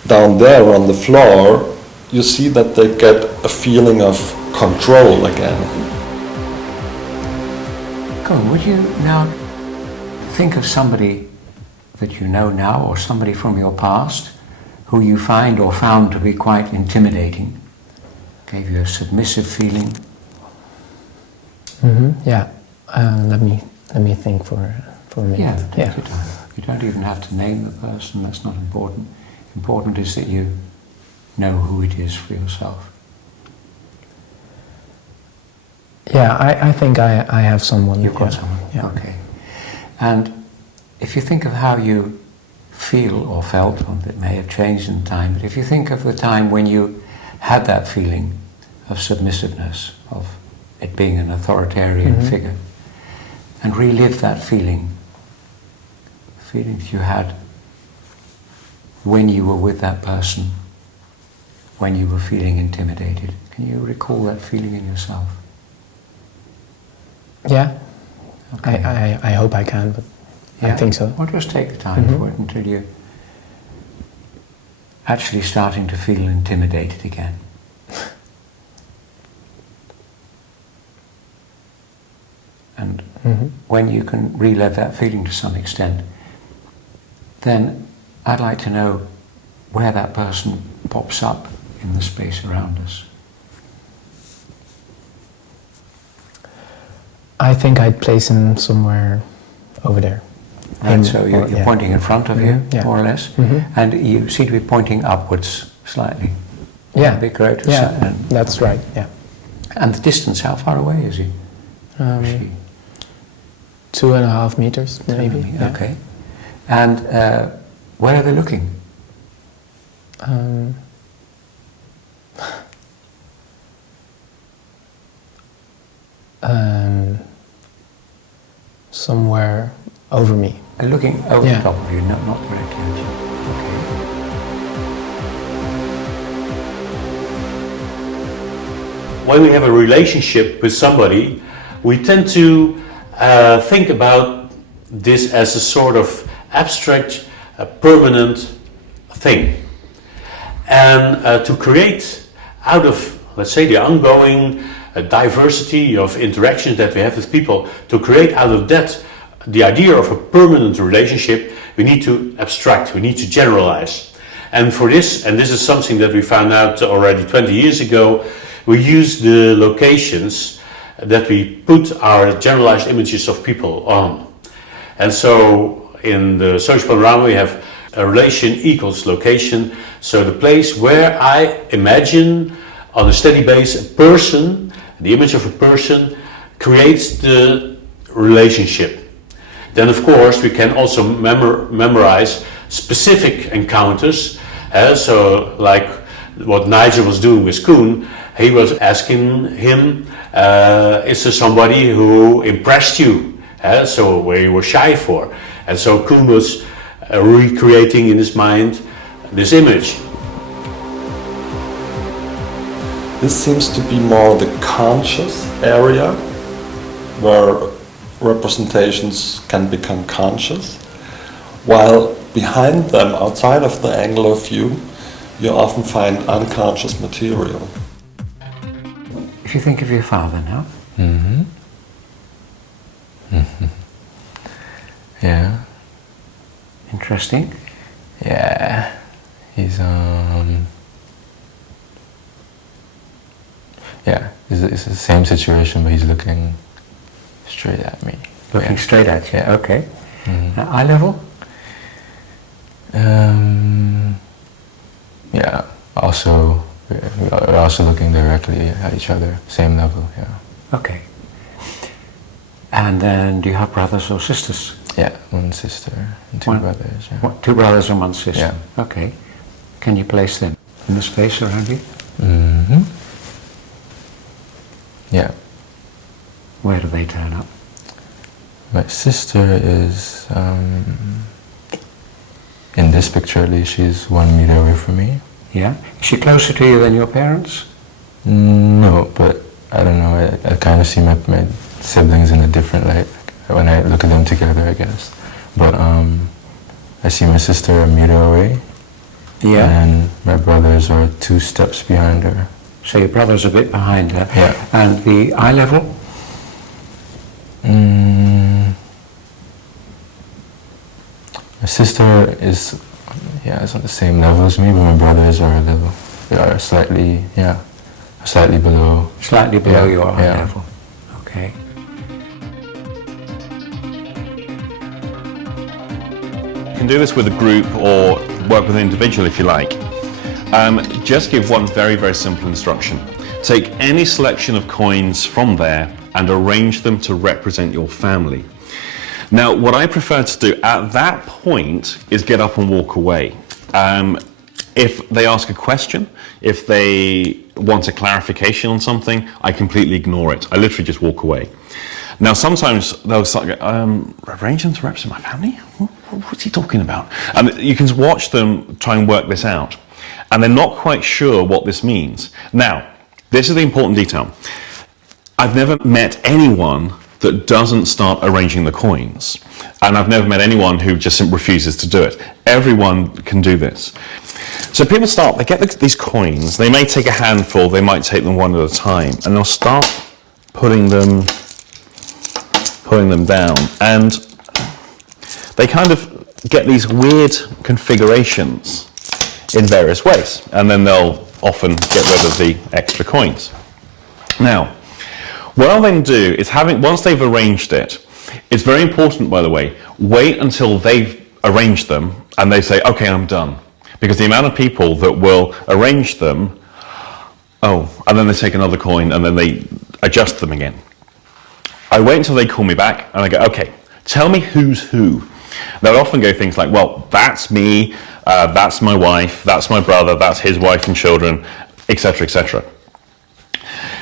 down there on the floor, you see that they get a feeling of control again. Colin, would you now think of somebody that you know now or somebody from your past who you find or found to be quite intimidating, gave you a submissive feeling? Yeah. Let me think for a minute. Yeah, take your time. You don't even have to name the person, that's not important. Important is that you know who it is for yourself. Yeah, I think I have someone. You've got someone, yeah. Okay. And if you think of how you feel or felt, or it may have changed in time, but if you think of the time when you had that feeling of submissiveness, of it being an authoritarian figure, and relive that feeling that you had when you were with that person, when you were feeling intimidated. Can you recall that feeling in yourself? Yeah. Okay. I hope I can, but I think so. Well, just take the time for it until you're actually starting to feel intimidated again. And when you can relive that feeling to some extent, then I'd like to know where that person pops up in the space around us. I think I'd place him somewhere over there. Right, so you're pointing in front of you, yeah. more or less, and you seem to be pointing upwards slightly. Yeah, a bit greater. yeah, that's right, yeah. And the distance, how far away is he? 2.5 meters, maybe. Yeah. Okay. And where are they looking? Somewhere over me. Looking over the top of you, not directly at you. Okay. When we have a relationship with somebody, we tend to think about this as a sort of abstract, permanent thing. And to create out of, let's say, the ongoing diversity of interactions that we have with people, to create out of that the idea of a permanent relationship, we need to abstract, we need to generalize. And for this, and this is something that we found out already 20 years ago, we use the locations that we put our generalized images of people on. And so in the social panorama we have a relation equals location, so the place where I imagine on a steady base a person, the image of a person creates the relationship. Then of course we can also memorize specific encounters. So like what Nigel was doing with Koen, he was asking him, is there somebody who impressed you? So where you were shy for. And so Koen was recreating in his mind this image. This seems to be more the conscious area where representations can become conscious, while behind them, outside of the angle of view, you often find unconscious material. If you think of your father now. Mm-hmm. Mm-hmm. Yeah. Interesting. Yeah. He's yeah, it's the same situation, but he's looking straight at me. Looking straight at you, yeah. Okay. Mm-hmm. Eye level? Yeah, also, we're also looking directly at each other, same level, yeah. Okay. And then do you have brothers or sisters? Yeah, one sister and two brothers. Yeah. What, 2 brothers and 1 sister? Yeah. Okay. Can you place them in the space around you? Mm-hmm. Yeah. Where do they turn up? My sister is, in this picture at least, she's 1 meter away from me. Yeah? Is she closer to you than your parents? No, but I don't know, I kind of see my siblings in a different light when I look at them together, I guess. But I see my sister 1 meter away. Yeah. And my brothers are 2 steps behind her. So your brother's a bit behind her. Yeah. And the eye level? My sister is on the same level as me, but my brothers are slightly below. Slightly below your eye yeah. level. Okay. You can do this with a group or work with an individual if you like. Just give one very, very simple instruction. Take any selection of coins from there and arrange them to represent your family. Now, what I prefer to do at that point is get up and walk away. If they ask a question, if they want a clarification on something, I completely ignore it. I literally just walk away. Now, sometimes they'll start arrange them to represent my family? What's he talking about? And you can watch them try and work this out. And they're not quite sure what this means. Now, this is the important detail. I've never met anyone that doesn't start arranging the coins. And I've never met anyone who just refuses to do it. Everyone can do this. So people start, they get these coins, they may take a handful, they might take them one at a time, and they'll start putting them down. And they kind of get these weird configurations in various ways. And then they'll often get rid of the extra coins. Now, what I'll then do is once they've arranged it, it's very important, by the way, wait until they've arranged them and they say, okay, I'm done. Because the amount of people that will arrange them, and then they take another coin and then they adjust them again. I wait until they call me back and I go, okay, tell me who's who. They'll often go things like, well, that's me, that's my wife, that's my brother, that's his wife and children, etc., etc.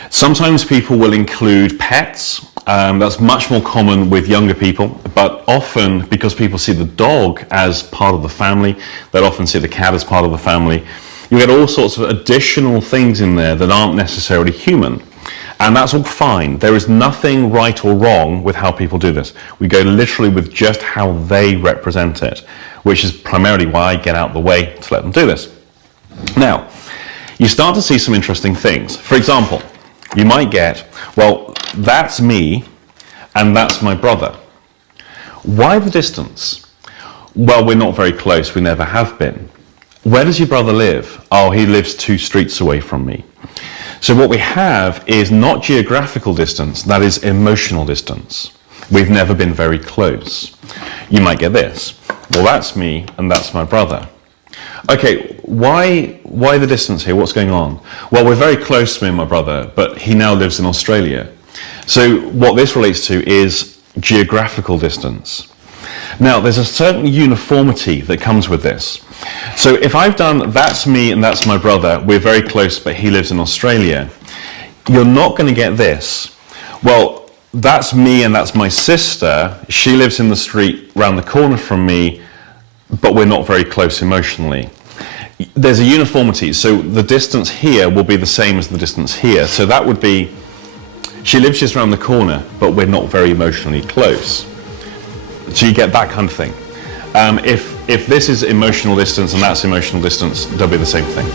Sometimes people will include pets. That's much more common with younger people, but often because people see the dog as part of the family, they'll often see the cat as part of the family. You get all sorts of additional things in there that aren't necessarily human. And that's all fine. There is nothing right or wrong with how people do this. We go literally with just how they represent it, which is primarily why I get out of the way to let them do this. Now, you start to see some interesting things. For example, you might get, well, that's me and that's my brother. Why the distance? Well, we're not very close, we never have been. Where does your brother live? Oh, he lives 2 streets away from me. So what we have is not geographical distance, that is emotional distance. We've never been very close. You might get this. Well, that's me and that's my brother. Okay, why the distance here? What's going on? Well, we're very close to me and my brother, but he now lives in Australia. So what this relates to is geographical distance. Now, there's a certain uniformity that comes with this. So if I've done that's me and that's my brother, we're very close, but he lives in Australia, you're not going to get this. Well, that's me and that's my sister, she lives in the street round the corner from me, but we're not very close emotionally. There's a uniformity, so the distance here will be the same as the distance here. So that would be, she lives just around the corner, but we're not very emotionally close. So you get that kind of thing. If this is emotional distance and that's emotional distance, they'll be the same thing.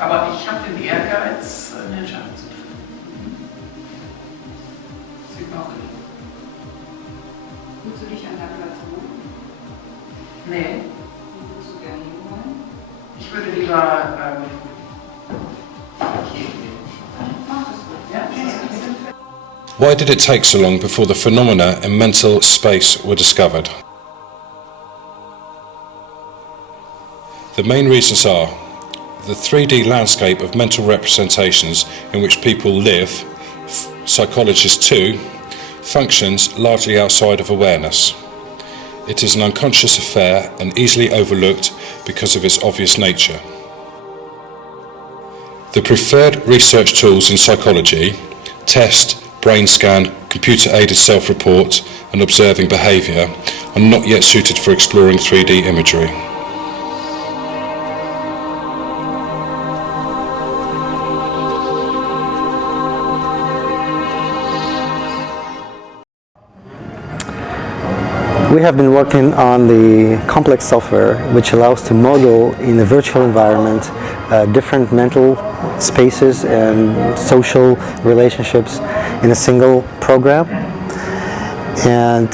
Aber ich habe den Ehrgeiz, eine Entscheidung zu treffen. Das wird mir auch gelingen. Fühlst du dich an deinem Platz wohl? Nee. Wo würdest du gerne hinwollen? Ich würde lieber hier gehen. Mach das gut. Ja? Why did it take so long before the phenomena in mental space were discovered? The main reasons are the 3D landscape of mental representations in which people live, psychologists too, functions largely outside of awareness. It is an unconscious affair and easily overlooked because of its obvious nature. The preferred research tools in psychology, test, brain scan, computer-aided self-report and observing behaviour, are not yet suited for exploring 3D imagery. We have been working on the complex software which allows to model in a virtual environment different mental spaces and social relationships in a single program, and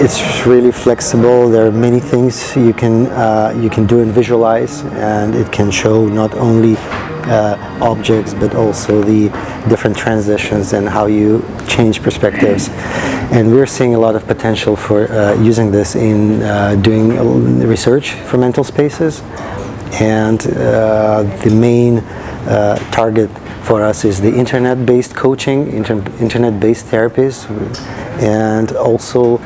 it's really flexible. There are many things you can do and visualize, and it can show not only objects but also the different transitions and how you change perspectives. And we're seeing a lot of potential for using this in doing research for mental spaces. And the main target for us is the internet-based coaching, internet-based therapies, and also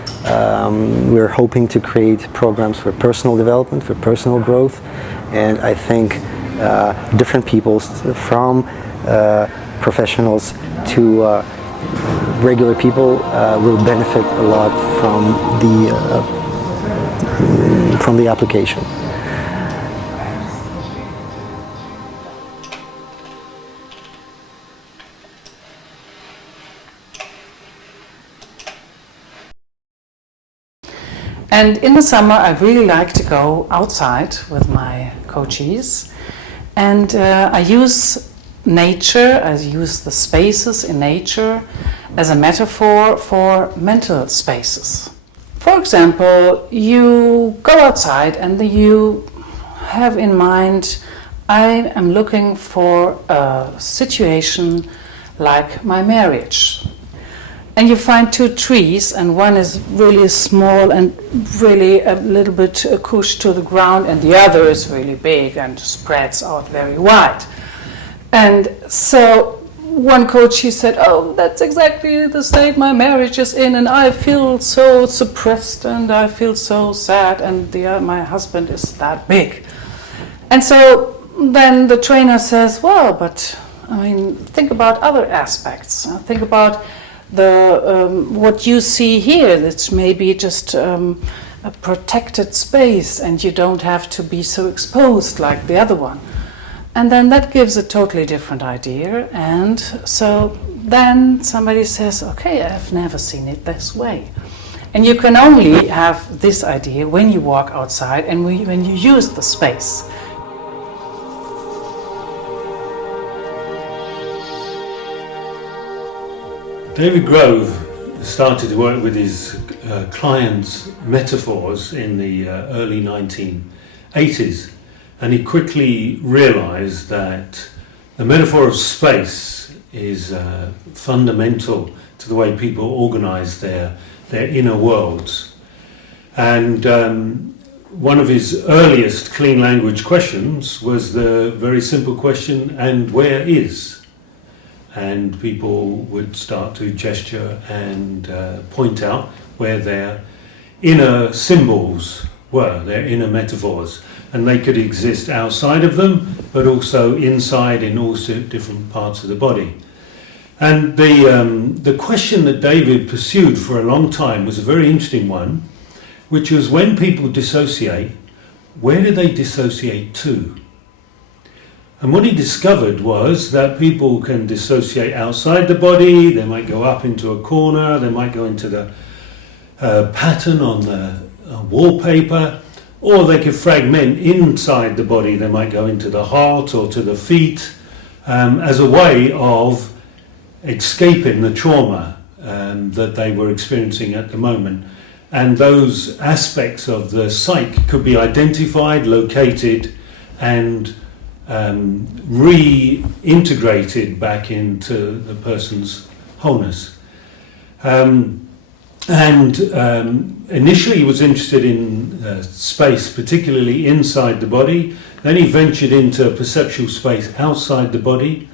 we're hoping to create programs for personal development, for personal growth. And I think different people, from professionals to regular people, will benefit a lot from the application. And in the summer, I really like to go outside with my coachees, and I use nature, I use the spaces in nature as a metaphor for mental spaces. For example, you go outside and you have in mind, I am looking for a situation like my marriage. And you find two trees, and one is really small and really a little bit pushed to the ground, and the other is really big and spreads out very wide. And so one coach, he said, oh, that's exactly the state my marriage is in, and I feel so suppressed and I feel so sad, and my husband is that big. And so then the trainer says, well, but I mean, think about other aspects. Think about what you see here. It's maybe just a protected space, and you don't have to be so exposed like the other one. And then that gives a totally different idea. And so then somebody says, okay, I've never seen it this way. And you can only have this idea when you walk outside and when you use the space. David Grove started to work with his clients' metaphors in the early 1980s, and he quickly realized that the metaphor of space is fundamental to the way people organize their inner worlds. And one of his earliest clean language questions was the very simple question, and where is? And people would start to gesture and point out where their inner symbols were, their inner metaphors. And they could exist outside of them, but also inside in all different parts of the body. And the question that David pursued for a long time was a very interesting one, which was when people dissociate, where do they dissociate to? And what he discovered was that people can dissociate outside the body, they might go up into a corner, they might go into the pattern on the wallpaper, or they could fragment inside the body, they might go into the heart or to the feet, as a way of escaping the trauma that they were experiencing at the moment. And those aspects of the psyche could be identified, located, and reintegrated back into the person's wholeness. Initially he was interested in space, particularly inside the body. Then he ventured into perceptual space outside the body.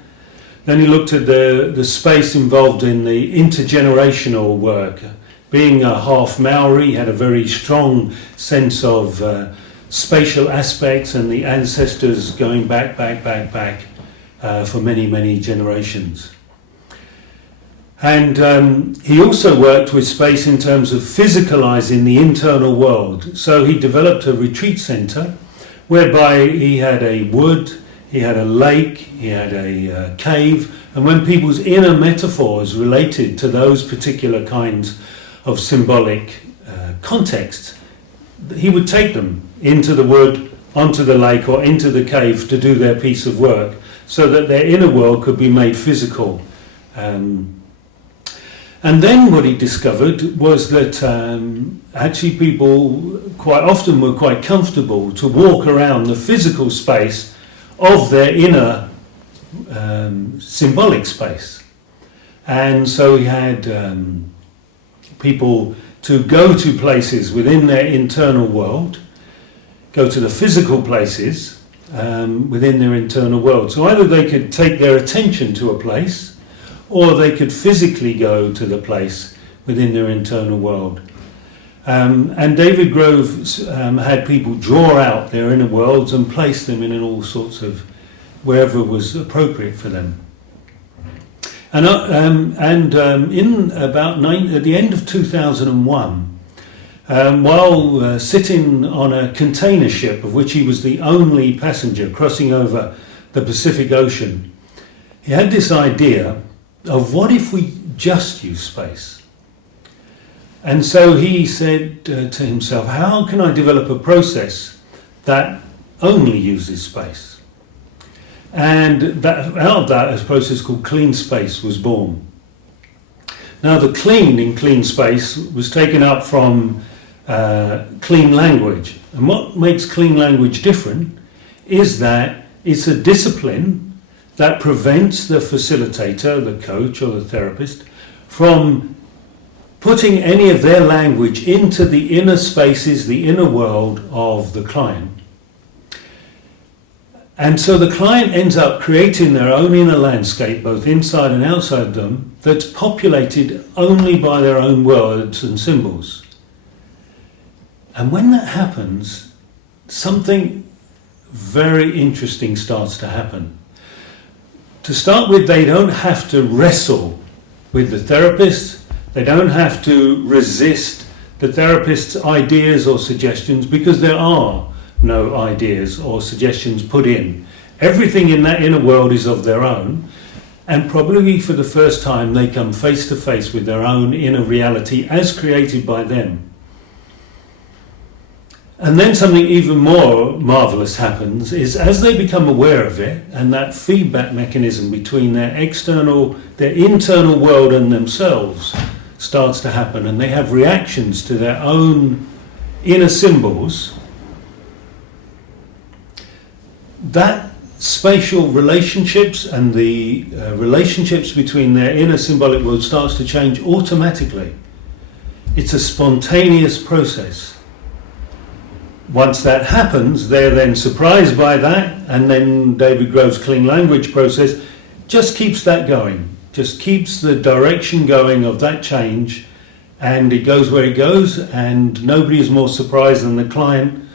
Then he looked at the space involved in the intergenerational work. Being a half Maori, he had a very strong sense of spatial aspects and the ancestors going back for many, many generations. And he also worked with space in terms of physicalizing the internal world. So he developed a retreat center whereby he had a wood, he had a lake, he had a cave, and when people's inner metaphors related to those particular kinds of symbolic contexts, he would take them into the wood, onto the lake, or into the cave to do their piece of work, so that their inner world could be made physical. And then what he discovered was that actually people quite often were quite comfortable to walk around the physical space of their inner symbolic space. And so he had people to go to places within their internal world, go to the physical places within their internal world. So either they could take their attention to a place, or they could physically go to the place within their internal world. And David Grove had people draw out their inner worlds and place them in all sorts of wherever was appropriate for them. And in about at the end of 2001, while sitting on a container ship of which he was the only passenger crossing over the Pacific Ocean, he had this idea of what if we just use space? And so he said to himself, how can I develop a process that only uses space? And out of that, a process called clean space was born. Now the clean in clean space was taken up from clean language. And what makes clean language different is that it's a discipline that prevents the facilitator, the coach or the therapist, from putting any of their language into the inner spaces, the inner world of the client. And so the client ends up creating their own inner landscape, both inside and outside them, that's populated only by their own words and symbols. And when that happens, something very interesting starts to happen. To start with, they don't have to wrestle with the therapist. They don't have to resist the therapist's ideas or suggestions, because there are no ideas or suggestions put in. Everything in that inner world is of their own, and probably for the first time they come face to face with their own inner reality as created by them. And then something even more marvelous happens is, as they become aware of it, and that feedback mechanism between their internal world and themselves starts to happen, and they have reactions to their own inner symbols, that spatial relationships and the relationships between their inner symbolic world starts to change automatically. It's a spontaneous process. Once that happens, they're then surprised by that, and then David Grove's clean language process just keeps that going, just keeps the direction going of that change, and it goes where it goes, and nobody is more surprised than the client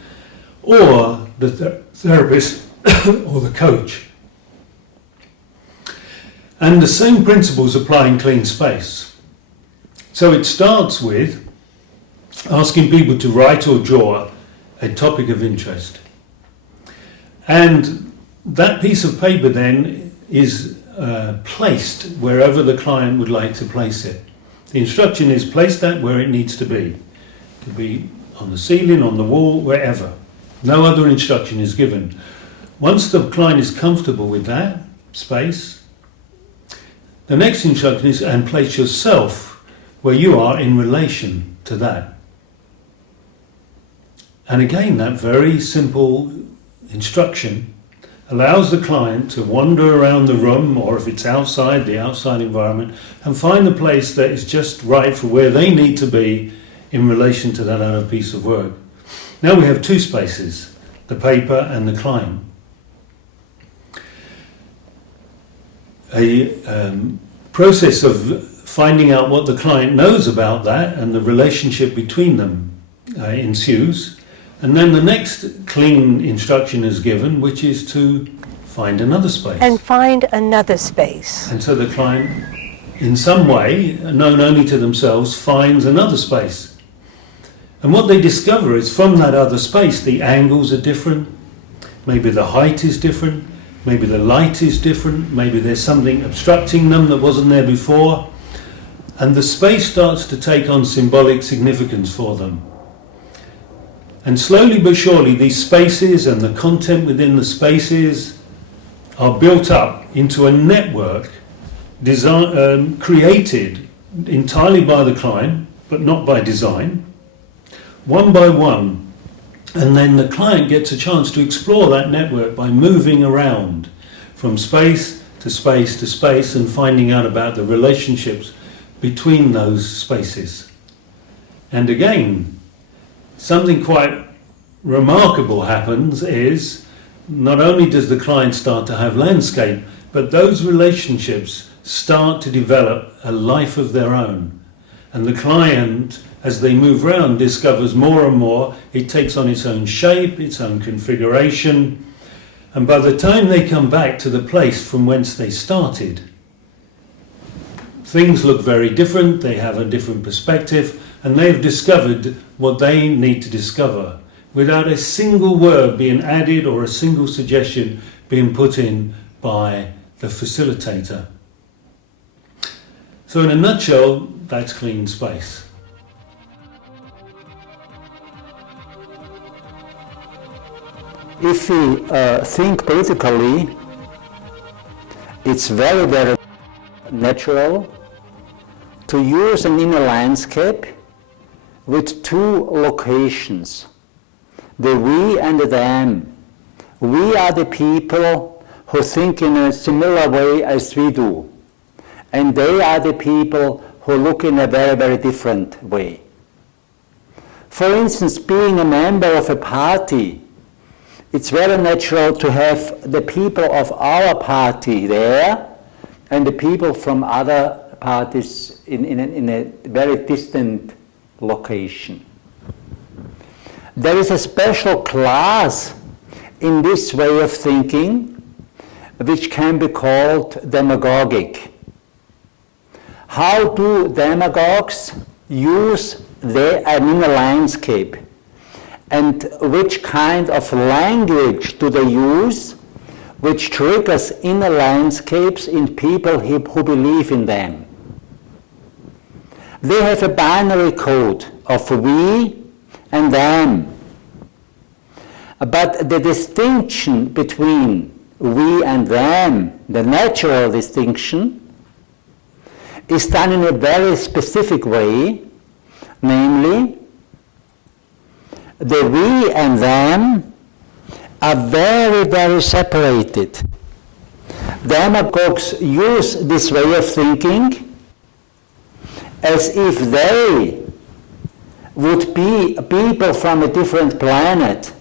or the therapist or the coach. And the same principles apply in clean space. So it starts with asking people to write or draw a topic of interest. And that piece of paper then is placed wherever the client would like to place it. The instruction is place that where it needs to be. It could be on the ceiling, on the wall, wherever. No other instruction is given. Once the client is comfortable with that space, the next instruction is, and place yourself where you are in relation to that. And again, that very simple instruction allows the client to wander around the room, or if it's outside, the outside environment, and find the place that is just right for where they need to be in relation to that other piece of work. Now we have two spaces, the paper and the client. A process of finding out what the client knows about that and the relationship between them ensues. And then the next clean instruction is given, which is to find another space. And find another space. And so the client, in some way, known only to themselves, finds another space. And what they discover is, from that other space, the angles are different, maybe the height is different, maybe the light is different, maybe there's something obstructing them that wasn't there before. And the space starts to take on symbolic significance for them. And slowly but surely, these spaces and the content within the spaces are built up into a network created entirely by the client, but not by design, one by one. And then the client gets a chance to explore that network by moving around from space to space to space and finding out about the relationships between those spaces. And again, something quite remarkable happens is, not only does the client start to have landscape, but those relationships start to develop a life of their own. And the client, as they move around, discovers more and more, it takes on its own shape, its own configuration. And by the time they come back to the place from whence they started, things look very different, they have a different perspective, and they've discovered what they need to discover without a single word being added or a single suggestion being put in by the facilitator. So in a nutshell, that's clean space. If we think politically, it's very, very natural to use an inner landscape with two locations, the we and the them. We are the people who think in a similar way as we do, and they are the people who look in a very, very different way. For instance, being a member of a party, it's very natural to have the people of our party there and the people from other parties in a very distant location. There is a special class in this way of thinking which can be called demagogic. How do demagogues use their inner landscape? And which kind of language do they use which triggers inner landscapes in people who believe in them? They have a binary code of we and them. But the distinction between we and them, the natural distinction, is done in a very specific way, namely, the we and them are very, very separated. Demagogues use this way of thinking as if they would be people from a different planet,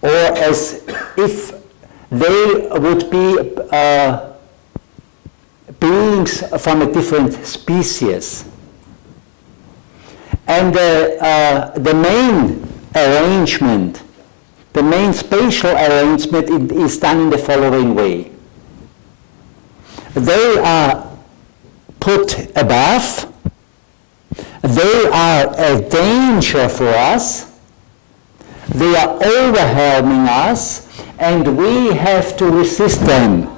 or as if they would be beings from a different species. And the main arrangement, the main spatial arrangement is done in the following way. They are put above, they are a danger for us, they are overwhelming us, and we have to resist them.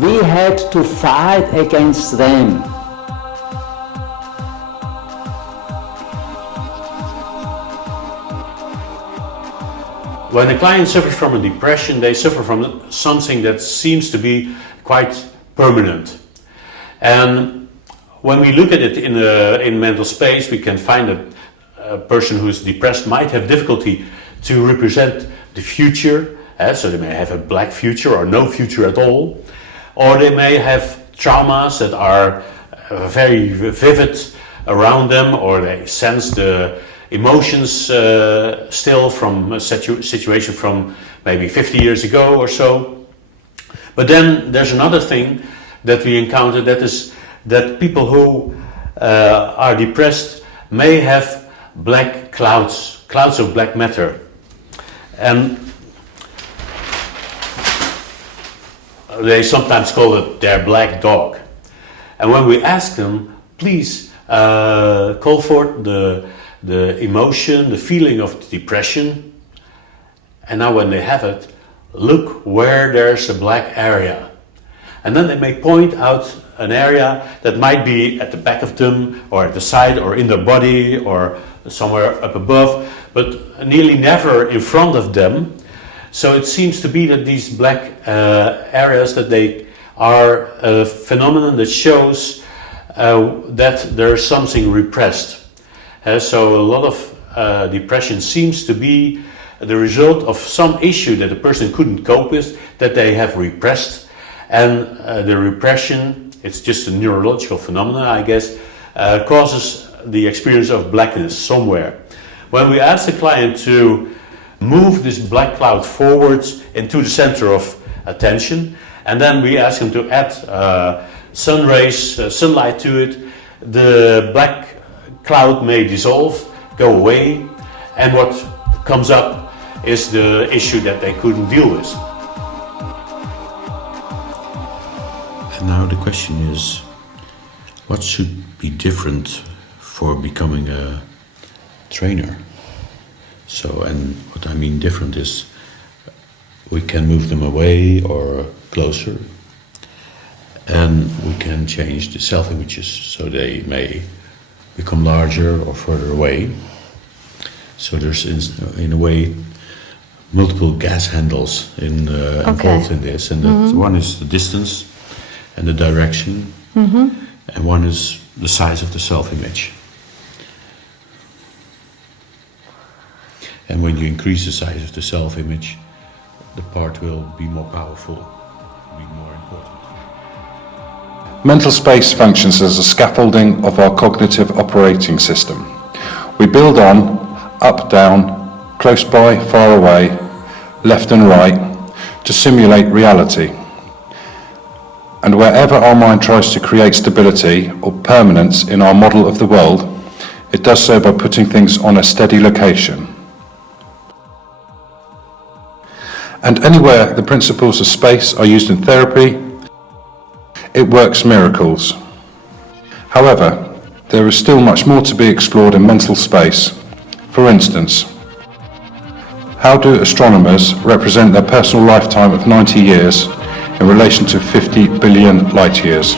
We had to fight against them. When a client suffers from a depression, they suffer from something that seems to be quite permanent. And when we look at it in mental space, we can find that a person who is depressed might have difficulty to represent the future. So they may have a black future or no future at all. Or they may have traumas that are very vivid around them, or they sense the emotions still from a situation from maybe 50 years ago or so. But then there's another thing that we encounter, that is that people who are depressed may have black clouds of black matter. And they sometimes call it their black dog. And when we ask them, please call forth the emotion, the feeling of depression, and now when they have it, look where there's a black area. And then they may point out an area that might be at the back of them, or at the side, or in their body, or somewhere up above, but nearly never in front of them. So it seems to be that these black areas, that they are a phenomenon that shows that there's something repressed. So a lot of depression seems to be the result of some issue that a person couldn't cope with, that they have repressed. And the repression, it's just a neurological phenomenon, I guess, causes the experience of blackness somewhere. When we ask the client to move this black cloud forwards into the center of attention, and then we ask him to add sun rays, sunlight to it, the black cloud may dissolve, go away, and what comes up is the issue that they couldn't deal with. And now the question is, what should be different for becoming a trainer? So, and what I mean different is, we can move them away or closer, and we can change the self-images so they may become larger or further away. So there's in a way multiple gas handles involved in this, and one is the distance and the direction, and one is the size of the self-image. And when you increase the size of the self-image, the part will be more powerful, be more important. Mental space functions as a scaffolding of our cognitive operating system. We build on, up, down, close by, far away, left and right, to simulate reality. And wherever our mind tries to create stability or permanence in our model of the world, it does so by putting things on a steady location. And anywhere the principles of space are used in therapy, it works miracles. However, there is still much more to be explored in mental space. For instance, how do astronomers represent their personal lifetime of 90 years in relation to 50 billion light years?